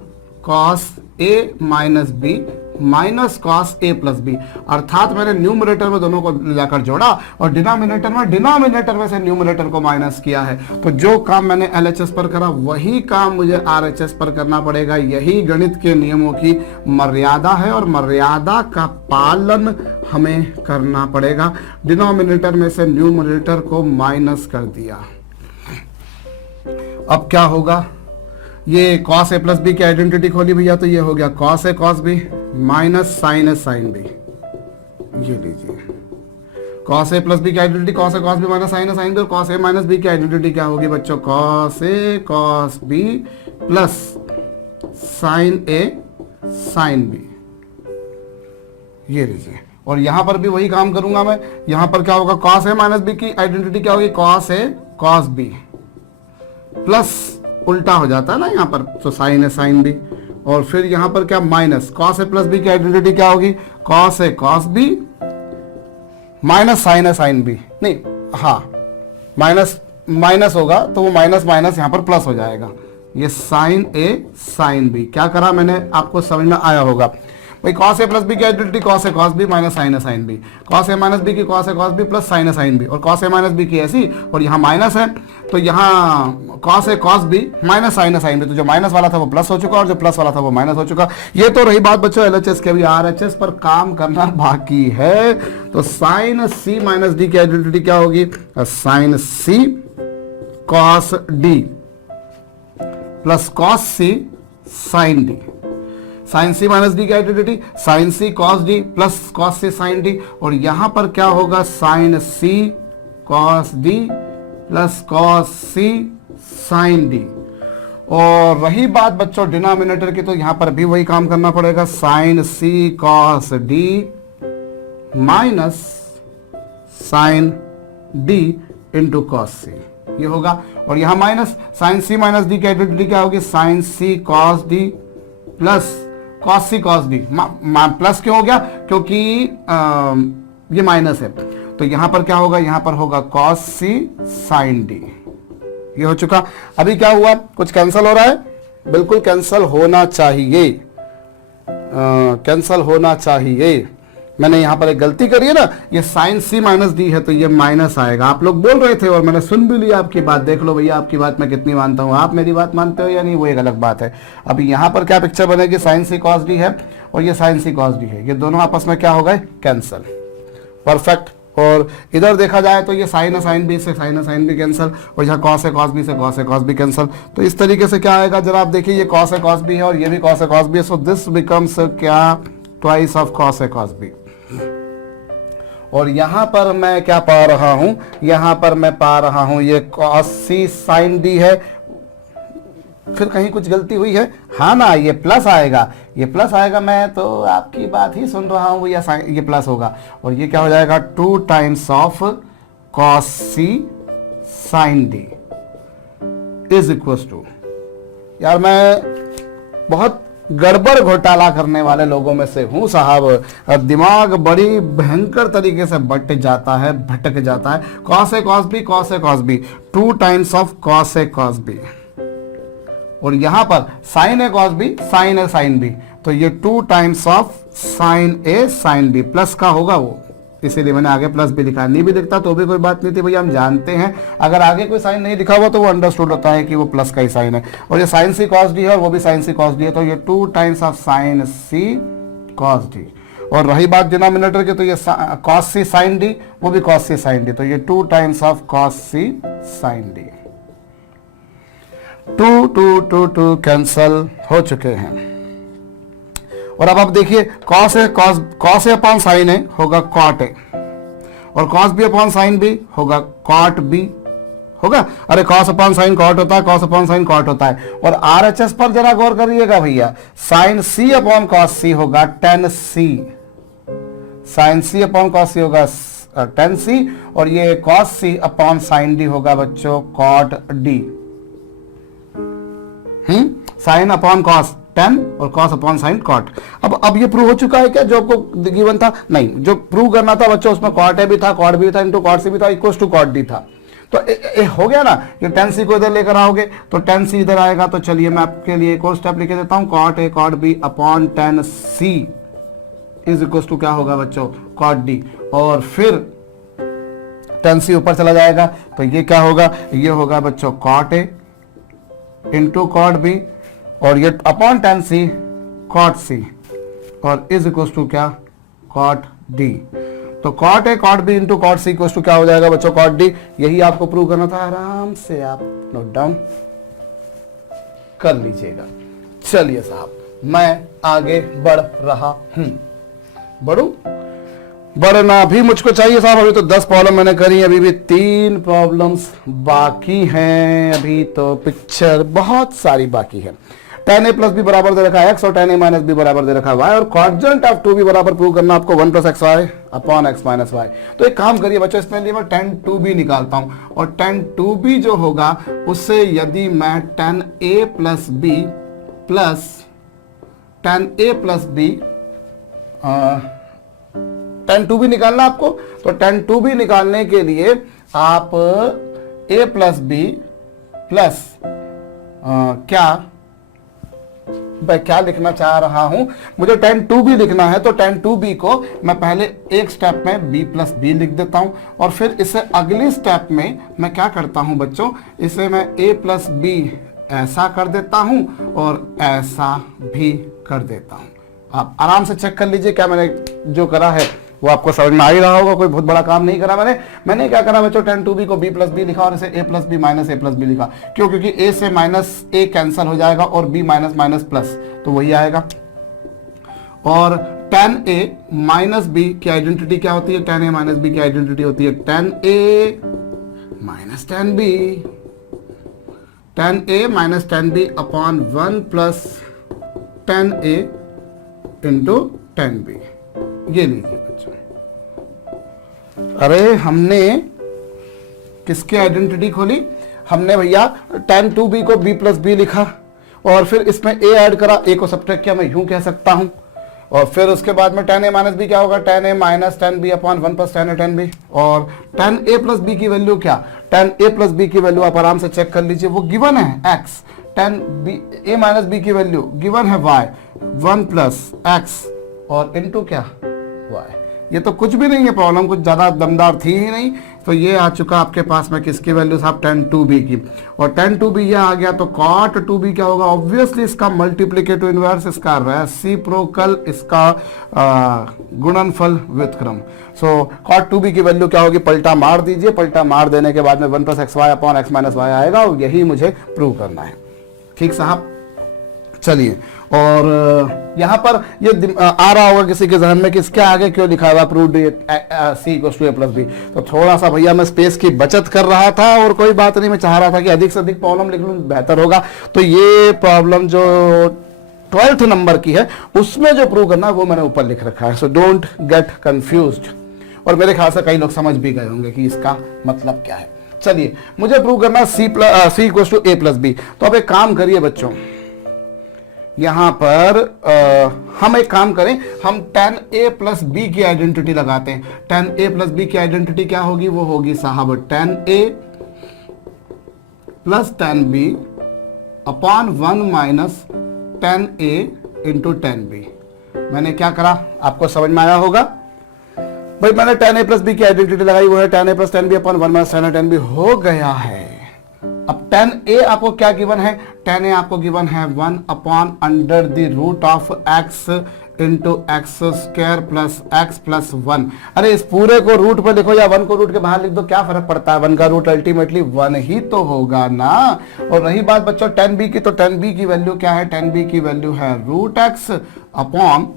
cos a minus b minus cos a plus b, अर्थात मैंने न्यूमरेटर में दोनों को लाकर जोड़ा और डिनोमिनेटर में से न्यूमरेटर को माइनस किया है। तो जो काम मैंने LHS पर करा वही काम मुझे RHS पर करना पड़ेगा। यही गणित के नियमों की मर्यादा है और मर्यादा का पालन हमें करना पड़ेगा। डिनोमिनेटर में से न्यूमरेटर को माइनस कर दिया, अब क्या होगा, ये cos a प्लस बी की आइडेंटिटी खोली भैया, तो ये हो गया cos a cos b minus sin a sin b। ये लीजिए, cos a प्लस बी की identity cos a cos b minus sin a sin b, और cos a माइनस b की आइडेंटिटी क्या होगी बच्चों, cos a cos b plus sin a sin b। ये लीजिए, और यहां पर भी वही काम करूंगा मैं, यहां पर क्या होगा, cos a माइनस b की आइडेंटिटी क्या होगी, cos a cos b plus उल्टा हो जाता है ना यहाँ पर, तो साइन है साइन बी, और फिर यहाँ पर क्या minus cos a plus b की आइडेंटिटी क्या होगी, cos a cos b minus sine है साइन बी, नहीं हाँ माइनस होगा तो वो माइनस यहाँ पर प्लस हो जाएगा, ये साइन ए साइन बी। क्या करा मैंने, आपको समझ में आया होगा भाई। कॉस ए प्लस बी की identity cos a cos B minus sign a sine B, cos A minus B की cos a cos B plus sine a sine b, और कॉस ए माइनस बी की ऐसी, और यहाँ माइनस है तो यहाँ cos a cos B minus sign a sine b. तो जो माइनस वाला था वो प्लस हो चुका और जो प्लस वाला था वो माइनस हो चुका। ये तो रही बात बच्चों एलएचएस के, अभी आरएचएस पर काम करना बाकी है। तो साइन सी माइनस डी की आइडेंटिटी क्या होगी, साइन सी cos D plus cos c sine D. Sign C minus D की आइडेंटिटी साइन सी cos D plus cos c sine D, और यहां पर क्या होगा, साइन सी cos D plus cos c sine D. और रही बात बच्चों डिनोमिनेटर की, तो यहां पर भी वही काम करना पड़ेगा, साइन सी cos D minus sine D into cos C, ये होगा। और यहां minus sine C minus D की आइडेंटिटी क्या होगी, साइन सी cos D plus cos C cos D. Plus क्यों हो गया, क्योंकि ये माइनस है, तो यहां पर क्या होगा, यहां पर होगा कॉस सी साइन डी। ये हो चुका। अभी क्या हुआ, कुछ कैंसिल हो रहा है, बिल्कुल कैंसिल होना चाहिए, कैंसिल होना चाहिए। मैंने यहां पर एक गलती करी है ना, ये साइन सी माइनस डी है तो ये माइनस आएगा। आप लोग बोल रहे थे और मैंने सुन भी लिया आपकी बात। देख लो भैया आपकी बात मैं कितनी मानता हूं, आप मेरी बात मानते हो या नहीं वो एक अलग बात है। अभी यहां पर क्या पिक्चर बनेगी, साइन सी कॉस डी है और ये साइन सी कॉस डी है, ये दोनों आपस में क्या हो गए, कैंसिल। परफेक्ट। और इधर देखा जाए तो ये साइन साइन बी से साइन साइन बी कैंसिल, और यहाँ कॉस है कॉस बी से कॉस है कॉस बी कैंसिल। तो इस तरीके से क्या आएगा, जरा आप देखिए, ये कॉस है कॉस बी है और ये भी कॉस है कॉस बी है, सो दिस बिकम्स क्या, ट्वाइस ऑफ कॉस है कॉस बी। और यहां पर मैं क्या पा रहा हूं, यहां पर मैं पा रहा हूं ये कॉस सी साइन डी है। फिर कहीं कुछ गलती हुई है, हाँ ना, ये प्लस आएगा, ये प्लस आएगा। मैं तो आपकी बात ही सुन रहा हूं, ये प्लस होगा और ये क्या हो जाएगा, 2 times of cos c sine d is equal to. यार मैं बहुत गड़बड़ घोटाला करने वाले लोगों में से हूं साहब, दिमाग बड़ी भयंकर तरीके से बट जाता है, भटक जाता है। Cos a cos b, cos a cos b, 2 times of cos a cos b, और यहां पर sine A cos B, sine a sine b, तो ये 2 times of sine a sine b plus का होगा वो, इसीलिए मैंने आगे प्लस भी लिखा। नहीं भी दिखता तो भी कोई बात नहीं थी भैया, हम जानते हैं अगर आगे कोई साइन नहीं लिखा हुआ तो वो अंडरस्टूड होता है कि वो प्लस का ही साइन है। और ये साइन सी कॉस डी है और वो भी साइन सी कॉस डी है, तो ये 2 times of sine C cos d. और रही बात डिनोमिनेटर की, तो ये कॉस सी साइन डी, वो भी कॉस सी साइन डी, तो ये 2 times of cos c sine d. 2 2 2 2 cancel हो चुके हैं। और अब आप देखिए, cos A upon sine a होगा कॉट ए, और cos b upon sine b होगा कॉट बी होगा। अरे कॉस अपॉन साइन कॉट होता है, कॉस अपॉन साइन कॉट होता है। और आरएचएस पर जरा गौर करिएगा भैया, sine c upon cos c होगा tan c, sine c upon cos c होगा टेन सी, और ये cos c upon sine d होगा बच्चों cot d. Sine upon cos 10 और कॉस अपॉन साइन कॉट। अब ये प्रूव हो चुका है क्या, जो आपको गिवन था? नहीं, जो प्रूव करना था बच्चों उसमें कॉट ए भी था, कॉट बी था, इंटू कॉट सी भी था, इक्वल टू कॉट डी था। तो हो गया ना, ये 10 सी को इधर लेकर आओगे तो 10 सी इधर आएगा। तो चलिए मैं आपके लिए एक और स्टेप लिख देता हूं, cot a cot b upon 10 c is equal to क्या होगा बच्चों, कॉट डी। और फिर 10 सी ऊपर चला जाएगा तो ये क्या होगा, ये होगा बच्चों cot a into cot b, और ये अपॉन 10 सी कॉट सी, और इज इक्वल टू क्या, कॉट डी। तो cot a cot b into cot c equal to क्या हो जाएगा बच्चों, कॉट डी। यही आपको प्रूव करना था, आराम से आप नोट डाउन कर लीजिएगा। चलिए साहब, मैं आगे बढ़ रहा हूं। बढ़ना भी मुझको चाहिए साहब। अभी तो 10 प्रॉब्लम मैंने करी, अभी भी 3 प्रॉब्लम्स बाकी हैं। अभी तो पिक्चर बहुत सारी बाकी है। tan a प्लस बी बराबर दे रखा है x, और tan a माइनस बी बराबर दे रखा है y, और कॉन्स्टेंट ऑफ 2 भी बराबर प्रूव करना आपको 1 plus x y upon x minus y. तो एक काम करिए बच्चों, इसमें लिए मैं tan 2b निकालता हूं, और tan 2b जो होगा उससे यदि मैं tan a plus b plus tan a plus b tan 2b निकालना आपको, तो tan 2b निकालने के लिए आप a प्लस बी प्लस क्या मैं क्या लिखना चाह रहा हूं, मुझे tan 2b लिखना है, तो tan 2b को मैं पहले एक स्टेप में b प्लस बी लिख देता हूं और फिर इसे अगली स्टेप में मैं क्या करता हूं बच्चों, इसे मैं a प्लस बी ऐसा कर देता हूं और ऐसा भी कर देता हूं। आप आराम से चेक कर लीजिए क्या मैंने जो करा है वो आपको समझ में आ ही रहा होगा, कोई बहुत बड़ा काम नहीं करा मैंने क्या करा बच्चों, tan 2b को b प्लस बी लिखा और इसे a plus b minus a plus b लिखा। क्यों? क्योंकि a से माइनस a कैंसिल हो जाएगा और b माइनस माइनस प्लस, तो वही आएगा। और tan a माइनस b की आइडेंटिटी क्या होती है, tan a माइनस b की आइडेंटिटी होती है tan a minus tan b, tan a minus tan b upon 1 plus tan a into tan b। ये लीजिए बच्चों, अरे हमने किसकी आइडेंटिटी खोली, हमने भैया tan 2b को b प्लस बी लिखा और फिर इसमें a ऐड करा, a को सब्ट्रैक्ट किया, मैं यूं कह सकता हूं। और फिर उसके बाद में tan a माइनस बी क्या होगा, tan a minus tan b upon 1 plus tan a tan b। और tan a प्लस b की वैल्यू क्या, tan a प्लस b की वैल्यू आप आराम से चेक कर लीजिए, वो गिवन है x, tan b a minus b की वैल्यू गिवन है y 1 प्लस x और इनटू क्या y। ये तो कुछ भी नहीं है, प्रॉब्लम कुछ ज्यादा दमदार थी ही नहीं। तो ये आ चुका आपके पास में किसकी वैल्यू साहब, tan 2b की। और tan 2b ये आ गया तो cot 2b क्या होगा, ऑब्वियसली इसका मल्टीप्लिकेटिव इनवर्स, इसका रेसिप्रोकल, इसका गुणनफल व्युत्क्रम। सो cot 2b की वैल्यू क्या होगी, पलटा मार दीजिए, पलटा मार देने के बाद में 1 plus x y upon x minus y आएगा और यही मुझे प्रूव करना है। ठीक साहब, चलिए। और यहाँ पर ये आ रहा होगा किसी के जहन में कि इसके आगे क्यों लिखा हुआ proved c equals to A plus B, तो थोड़ा सा भैया मैं स्पेस की बचत कर रहा था और कोई बात नहीं, मैं चाह रहा था कि अधिक से अधिक प्रॉब्लम लिख लूँ, बेहतर होगा। तो ये प्रॉब्लम जो 12th नंबर की है उसमें जो प्रूव करना है वो मैंने ऊपर लिख रखा है, सो डोंट गेट कंफ्यूज्ड। और मेरे ख्याल से कई लोग समझ भी गए होंगे कि इसका मतलब क्या है। चलिए, मुझे प्रूव करना है C equals to A plus B. तो अब एक काम करिए बच्चों, यहां पर हम एक काम करें, हम tan a प्लस बी की आइडेंटिटी लगाते हैं। tan a प्लस बी की आइडेंटिटी क्या होगी, वो होगी साहब tan a plus tan b upon 1 minus tan a into tan b। मैंने क्या करा आपको समझ में आया होगा भाई, मैंने tan a प्लस बी की आइडेंटिटी लगाई, वो है tan a plus tan b upon 1 minus tan a tan b हो गया है। अब tan a आपको क्या गिवन है, tan a आपको गिवन है 1 अपॉन under the root of x into x square plus x plus 1। अरे इस पूरे को रूट पर लिखो या 1 को रूट के बाहर लिख दो, क्या फर्क पड़ता है, 1 का रूट अल्टीमेटली 1 ही तो होगा ना। और रही बात बच्चों tan b की, तो tan b की वैल्यू क्या है, tan b की वैल्यू है root x upon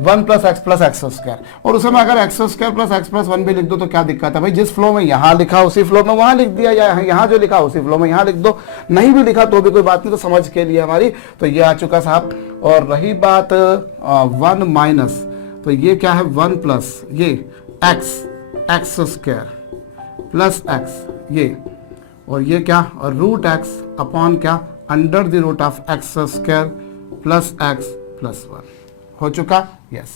1 plus x square. और उसमें अगर x square plus x plus 1 भी लिख दो तो क्या दिक्कत है भाई, जिस फ्लो में यहां लिखा उसी फ्लो में वहां लिख दिया, या यहां जो लिखा उसी फ्लो में यहां लिख दो, नहीं भी लिखा तो भी कोई बात नहीं, तो समझ के लिए हमारी तो ये आ चुका साहब। और रही बात 1 माइनस, तो ये क्या है 1 प्लस ये एक्स स्क्वायर प्लस एक्स ये, और ये क्या रूट एक्स अपॉन क्या under the root of x square plus x plus 1 हो चुका। यस,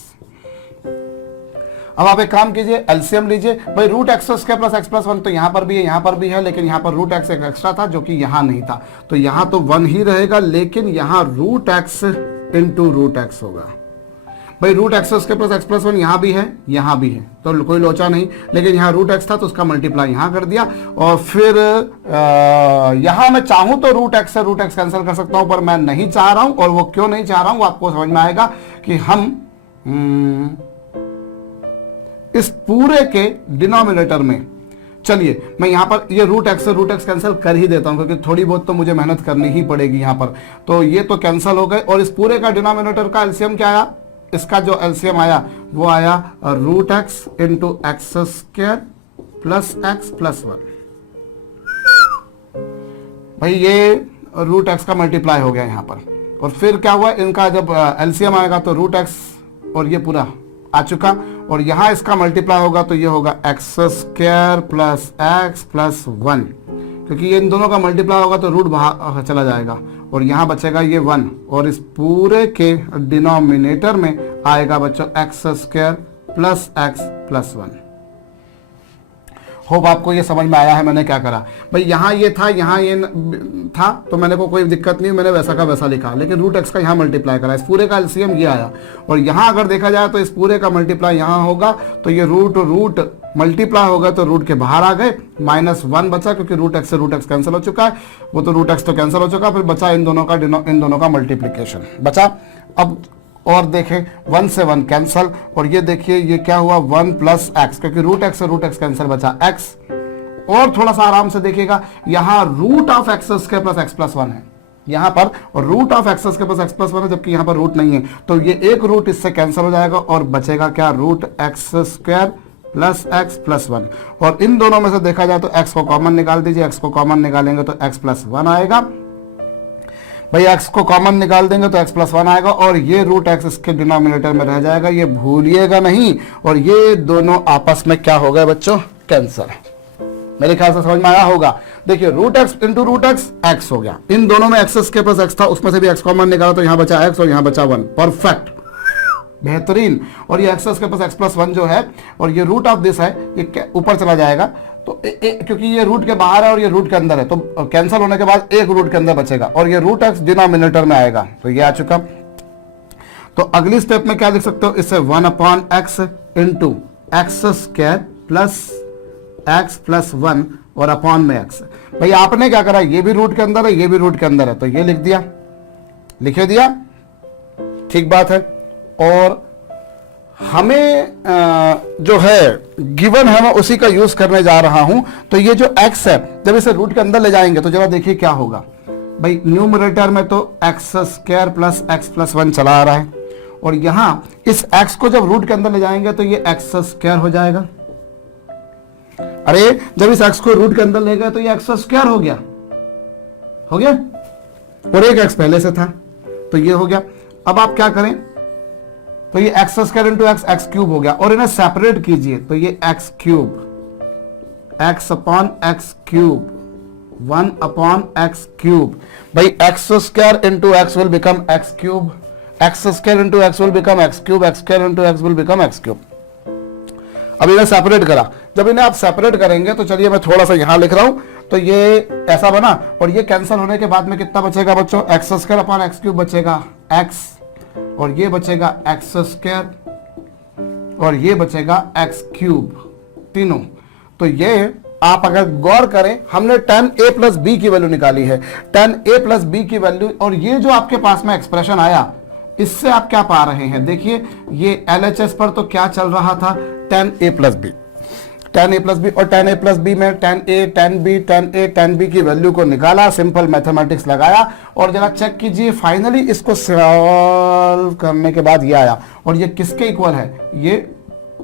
अब आप एक काम कीजिए, एलसीएम लीजिए भाई, root x square plus x plus 1 तो यहां पर भी है, यहां पर भी है, लेकिन यहां पर रूट एक्स एक एक्स्ट्रा था जो कि यहां नहीं था, तो यहां तो 1 ही रहेगा, लेकिन यहां root x into root x होगा। भाई root x square plus x plus 1 यहां भी है, यहां भी है, तो कोई लोचा नहीं, लेकिन यहां रूट एक्स था तो उसका मल्टीप्लाई यहां कर दिया। और फिर यहां मैं चाहूं तो रूट एक्स से रूट एक्स कैंसिल कर सकता हूं, पर मैं नहीं चाह रहा हूं। और वो क्यों नहीं चाह रहा हूं आपको समझ में आएगा कि हम इस पूरे के डिनोमिनेटर में, चलिए मैं यहां पर ये रूट एक्स कैंसिल कर ही देता हूं, क्योंकि थोड़ी बहुत तो मुझे मेहनत करनी ही पड़ेगी यहां पर। तो ये तो कैंसिल हो गए, और इस पूरे का डिनोमिनेटर का एलसीएम क्या आया, इसका जो एलसीएम आया वो आया root x into x square plus x plus 1। भाई ये रूट एक्स का मल्टीप्लाई हो गया यहां पर, और फिर क्या हुआ, इनका जब एलसीएम आएगा तो रूट एक्स और ये पूरा आ चुका, और यहां इसका मल्टीप्लाई होगा तो ये होगा x square plus x plus 1, क्योंकि ये इन दोनों का मल्टीप्लाई होगा तो रूट बाहर चला जाएगा, और यहां बचेगा ये 1, और इस पूरे के डिनोमिनेटर में आएगा बच्चों x square plus x plus 1। Hope आपको ये समझ में आया है मैंने क्या करा। भाई यहाँ ये था, यहाँ ये था, तो मैंने को कोई दिक्कत नहीं, मैंने वैसा का वैसा लिखा, लेकिन रूट एक्स का यहाँ मल्टीप्लाई करा, इस पूरे का एलसीएम ये आया। और यहाँ अगर देखा जाए तो इस पूरे का मल्टीप्लाई यहाँ होगा, तो ये रूट मल्टीप्लाई होगा तो रूट के बाहर आ गए, -1 बचा, क्योंकि रूट एक्स से रूट एक्स कैंसिल हो चुका है, वो तो रूट एक्स तो कैंसिल हो चुका, फिर बचा इन दोनों का मल्टीप्लीकेशन बचा। अब और देखें 1 से 1 कैंसल, और ये देखिए ये क्या हुआ 1 + x, क्योंकि रूट एक्स से रूट एक्स कैंसिल बचा x। और थोड़ा सा आराम से देखिएगा, यहां root of x square plus x plus 1 है, यहां पर root of x square plus x plus 1 है, जबकि यहां पर रूट नहीं है, तो ये एक रूट इससे कैंसिल हो जाएगा और बचेगा क्या, root x square plus x plus 1। और इन दोनों में से देखा जाए तो x को कॉमन निकाल दीजिए, x को कॉमन निकालेंगे तो x प्लस 1 आएगा। भाई x को कॉमन निकाल देंगे तो x प्लस 1 आएगा, और ये रूट एक्स इसके डिनोमिनेटर में रह जाएगा, ये भूलिएगा नहीं। और ये दोनों आपस में क्या हो गए बच्चों, कैंसर। मेरे ख्याल से समझ में आया होगा। देखिए root x into root x x हो गया, इन दोनों में एक्स के प्लस एक्स था, उसमें से भी एक्स कॉमन निकाला तो यहाँ बचा एक्स और यहाँ बचा 1, परफेक्ट, बेहतरीन। और ये एक्स के प्लस एक्स प्लस 1 जो है, और ये रूट ऑफ दिस है, ये ऊपर चला जाएगा, तो क्योंकि ये रूट के बाहर है और ये रूट के अंदर है, तो कैंसिल होने के बाद एक रूट के अंदर बचेगा, और ये रूट एक्स डिनोमिनेटर में आएगा, तो ये आ चुका। तो अगली स्टेप में क्या लिख सकते हो, इससे 1/x into x square plus x plus 1 और अपॉन में x। भाई आपने क्या करा, ये भी रूट के अंदर है, ये भी रूट के अंदर है, तो ये लिख दिया, लिखे दिया, ठीक बात है। और हमें जो है गिवन है मैं उसी का यूज करने जा रहा हूं। तो ये जो x है, जब इसे रूट के अंदर ले जाएंगे तो जरा देखिए क्या होगा। भाई न्यूमरेटर में तो x square plus x plus 1 चला आ रहा है, और यहां इस x को जब रूट के अंदर ले जाएंगे तो ये एक्स स्क्वायर हो जाएगा। अरे जब इस x को रूट के अंदर ले गए तो ये एक्स स्क्वायर हो गया, और एक x पहले से था, तो ये हो गया। अब आप क्या करें, तो ये X square into X X cube हो गया, और इन्हें सेपरेट कीजिए तो ये X cube, X upon X cube, 1/x cube. भाई X square into X will become X cube, X square into X will become X cube, X square into X will become X cube. अब इन्हें सेपरेट करा, जब इन्हें आप सेपरेट करेंगे तो चलिए मैं थोड़ा सा यहां लिख रहा हूं, तो ये ऐसा बना, और ये कैंसिल होने के बाद में कितना बचेगा बच्चों, x square upon X cube बचेगा एक्स, और ये बचेगा एक्स स्क्वायर, और ये बचेगा एक्स क्यूब, तीनों। तो ये आप अगर गौर करें, हमने tan a प्लस बी की वैल्यू निकाली है, tan a प्लस बी की वैल्यू, और ये जो आपके पास में एक्सप्रेशन आया, इससे आप क्या पा रहे हैं, देखिए ये LHS पर तो क्या चल रहा था, tan a plus b, tan a plus b, और tan a प्लस बी में tan a, tan b, tan a, tan b की वैल्यू को निकाला, सिंपल मैथमेटिक्स लगाया, और जरा चेक कीजिए, फाइनली इसको सॉल्व करने के बाद ये आया, और ये किसके इक्वल है, ये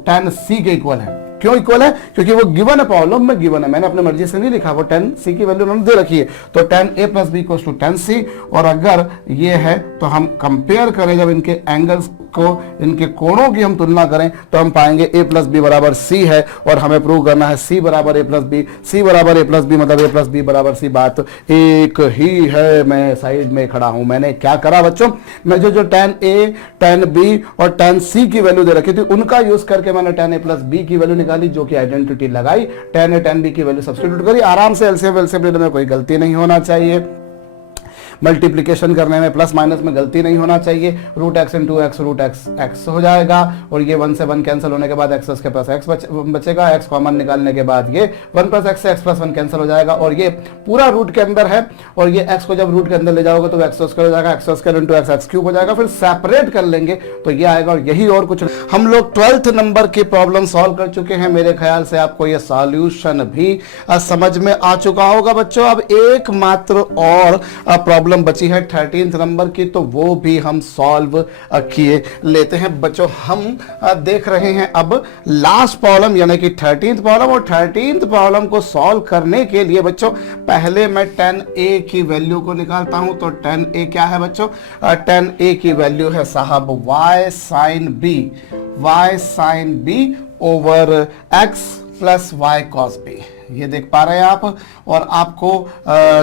tan c के इक्वल है। क्यों इक्वल है, क्योंकि वो गिवन है, प्रॉब्लम में गिवन है, मैंने अपने मर्जी से नहीं लिखा, वो tan c की वैल्यू उन्होंने दे रखी है, तो tan a plus b equals to tan c। और अगर ये है तो हम कंपेयर करें, जब इनके एंगल्स को, इनके कोणों की हम तुलना करें, तो हम पाएंगे a प्लस बी बराबर c है, और हमें प्रूव करना है c बराबर a प्लस बी, c बराबर a प्लस बी मतलब a प्लस बी बराबर c, बात एक ही है। मैं साइड में खड़ा हूं, मैंने क्या करा बच्चों, मैं जो tan a, tan b और tan c की वैल्यू दे रखी थी, उनका यूज करके मैंने tan a प्लस बी की वैल्यू निकाली, जो कि आइडेंटिटी लगाई, tan a tan b की वैल्यू सब्स्टिट्यूट करी, आराम से एलसीएम लेने में कोई गलती नहीं होना चाहिए, मल्टीप्लिकेशन करने में प्लस माइनस में गलती नहीं होना चाहिए। Root x into x root x x हो जाएगा, और ये 1 से 1 कैंसिल होने के बाद एक्स के प्लस एक्स बचेगा, एक्स कॉमन निकालने के बाद ये 1 प्लस एक्स से एक्स प्लस 1 कैंसिल हो जाएगा, और ये पूरा रूट के अंदर है, और ये एक्स को जब रूट के अंदर ले जाओगे तो एक्स स्क्वायर हो जाएगा, x square into X X cube हो जाएगा, फिर सेपरेट कर लेंगे तो ये आएगा, और यही और कुछ। हम लोग 12th नंबर की प्रॉब्लम सॉल्व कर चुके हैं, मेरे ख्याल से आपको ये सॉल्यूशन भी समझ में आ चुका होगा बच्चों। अब एक मात्र और प्रॉब्लम बची है 13th नंबर की, तो वो भी हम सॉल्व किए लेते हैं बच्चों। हम देख रहे हैं अब लास्ट प्रॉब्लम यानी कि 13th प्रॉब्लम, और 13th प्रॉब्लम को सॉल्व करने के लिए बच्चों पहले मैं tan a की वैल्यू को निकालता हूं। तो tan a क्या है बच्चों, tan a की वैल्यू है साहब y sin b over x plus y cos b। ये देख पा रहे हैं आप। और आपको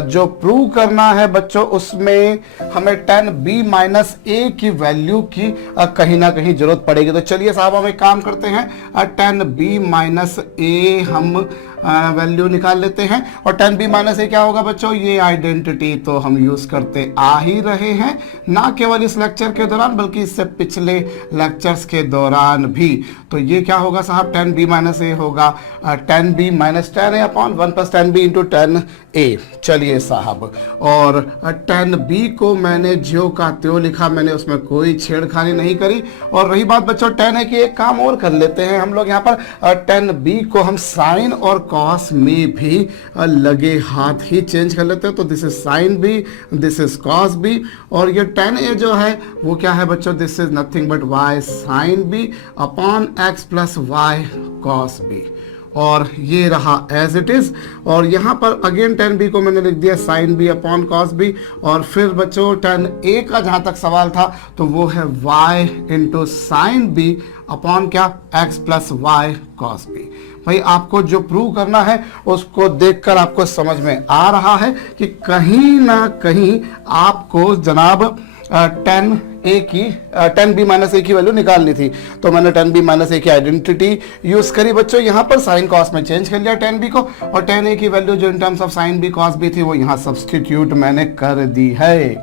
जो प्रूव करना है बच्चों उसमें हमें tan b माइनस ए की वैल्यू की कहीं ना कहीं जरूरत पड़ेगी। तो चलिए साहब हम एक काम करते हैं, tan b माइनस ए हम वैल्यू निकाल लेते हैं। और tan b माइनस ए क्या होगा बच्चों, ये आइडेंटिटी तो हम यूज करते आ ही रहे हैं, ना केवल इस लेक्चर के दौरान बल्कि इससे पिछले लेक्चर्स के दौरान भी। तो ये क्या होगा साहब, tan b माइनस ए होगा tan b minus tan a upon 1 plus tan b into tan a। चलिए साहब, और tan b को मैंने ज्यों का त्यों लिखा, मैंने उसमें कोई छेड़खानी नहीं करी। और रही बात बच्चों tan a की, एक काम और कर लेते हैं हम लोग यहाँ पर, tan b को हम साइन और कॉस में भी लगे हाथ ही चेंज कर लेते हैं। तो this is sine b, this is cos b, और ये tan a जो है वो क्या है बच्चों, this is nothing but y sine b upon x plus y cos b. और ये रहा एज इट इज। और यहाँ पर अगेन tan b को मैंने लिख दिया sine b upon cos b. और फिर बच्चों tan a का जहाँ तक सवाल था तो वो है y into sine b upon क्या, x plus y cos b. भाई आपको जो प्रूव करना है उसको देखकर आपको समझ में आ रहा है कि कहीं ना कहीं आपको जनाब tan b माइनस ए की वैल्यू निकालनी थी। तो मैंने tan b माइनस ए की आइडेंटिटी यूज करी बच्चों, यहाँ पर साइन कॉस में चेंज कर लिया tan b को, और tan a की वैल्यू जो in terms of sine b cos b थी वो यहाँ सब्सटीट्यूट मैंने कर दी है।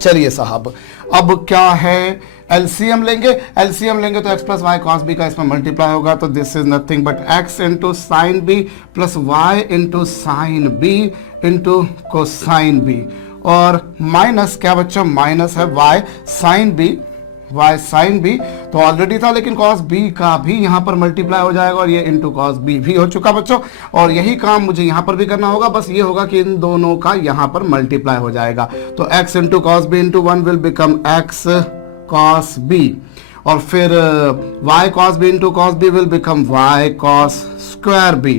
चलिए साहब, अब क्या है, एलसीएम लेंगे। एलसीएम लेंगे तो x plus y cos b का इसमें मल्टीप्लाई होगा। तो this is nothing but x into sine b plus y into sine b into cosine b. और माइनस क्या बच्चों, माइनस है y sine b, y sine b तो ऑलरेडी था, लेकिन cos b का भी यहाँ पर मल्टीप्लाई हो जाएगा, और ये इंटू cos b भी हो चुका बच्चों। और यही काम मुझे यहाँ पर भी करना होगा, बस ये होगा कि इन दोनों का यहाँ पर मल्टीप्लाई हो जाएगा। तो x into cos b into 1 will become x cos b, और फिर y cos b into cos b will become y cos square b।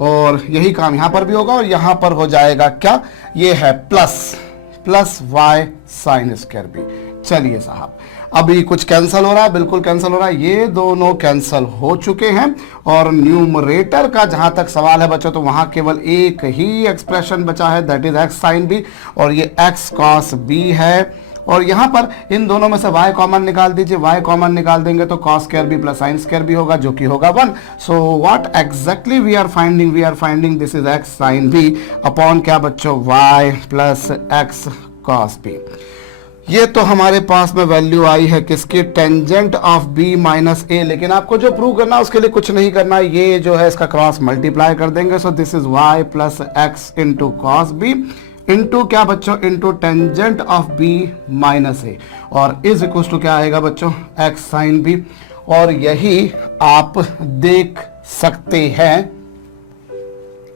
और यही काम यहाँ पर भी होगा, और यहाँ पर हो जाएगा क्या, ये है plus y sign square b। चलिए साहब, अभी कुछ कैंसिल हो रहा है, बिल्कुल कैंसिल हो रहा है, ये दोनों कैंसिल हो चुके हैं। और न्यूमरेटर का जहां तक सवाल है बच्चों तो वहां केवल एक ही एक्सप्रेशन बचा है, that is x sine b, और ये x cos b है। और यहाँ पर इन दोनों में से y कॉमन निकाल दीजिए, y कॉमन निकाल देंगे तो cos square b plus sine square b होगा, जो कि होगा 1। So what exactly we are finding this is x sine b अपॉन क्या बच्चों, y plus x cos b। ये तो हमारे पास में वैल्यू आई है किसकी, टेंजेंट ऑफ b माइनस ए। लेकिन आपको जो प्रूव करना है उसके लिए कुछ नहीं करना, ये जो है इसका क्रॉस मल्टीप्लाई कर देंगे। So this is y plus X into cos B into क्या बच्चों, into tangent of b minus A, और इज इक्वल टू क्या आएगा बच्चों, x साइन b। और यही आप देख सकते हैं,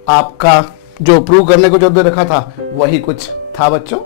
आपका जो प्रूव करने को जो दे रखा था वही कुछ था बच्चों।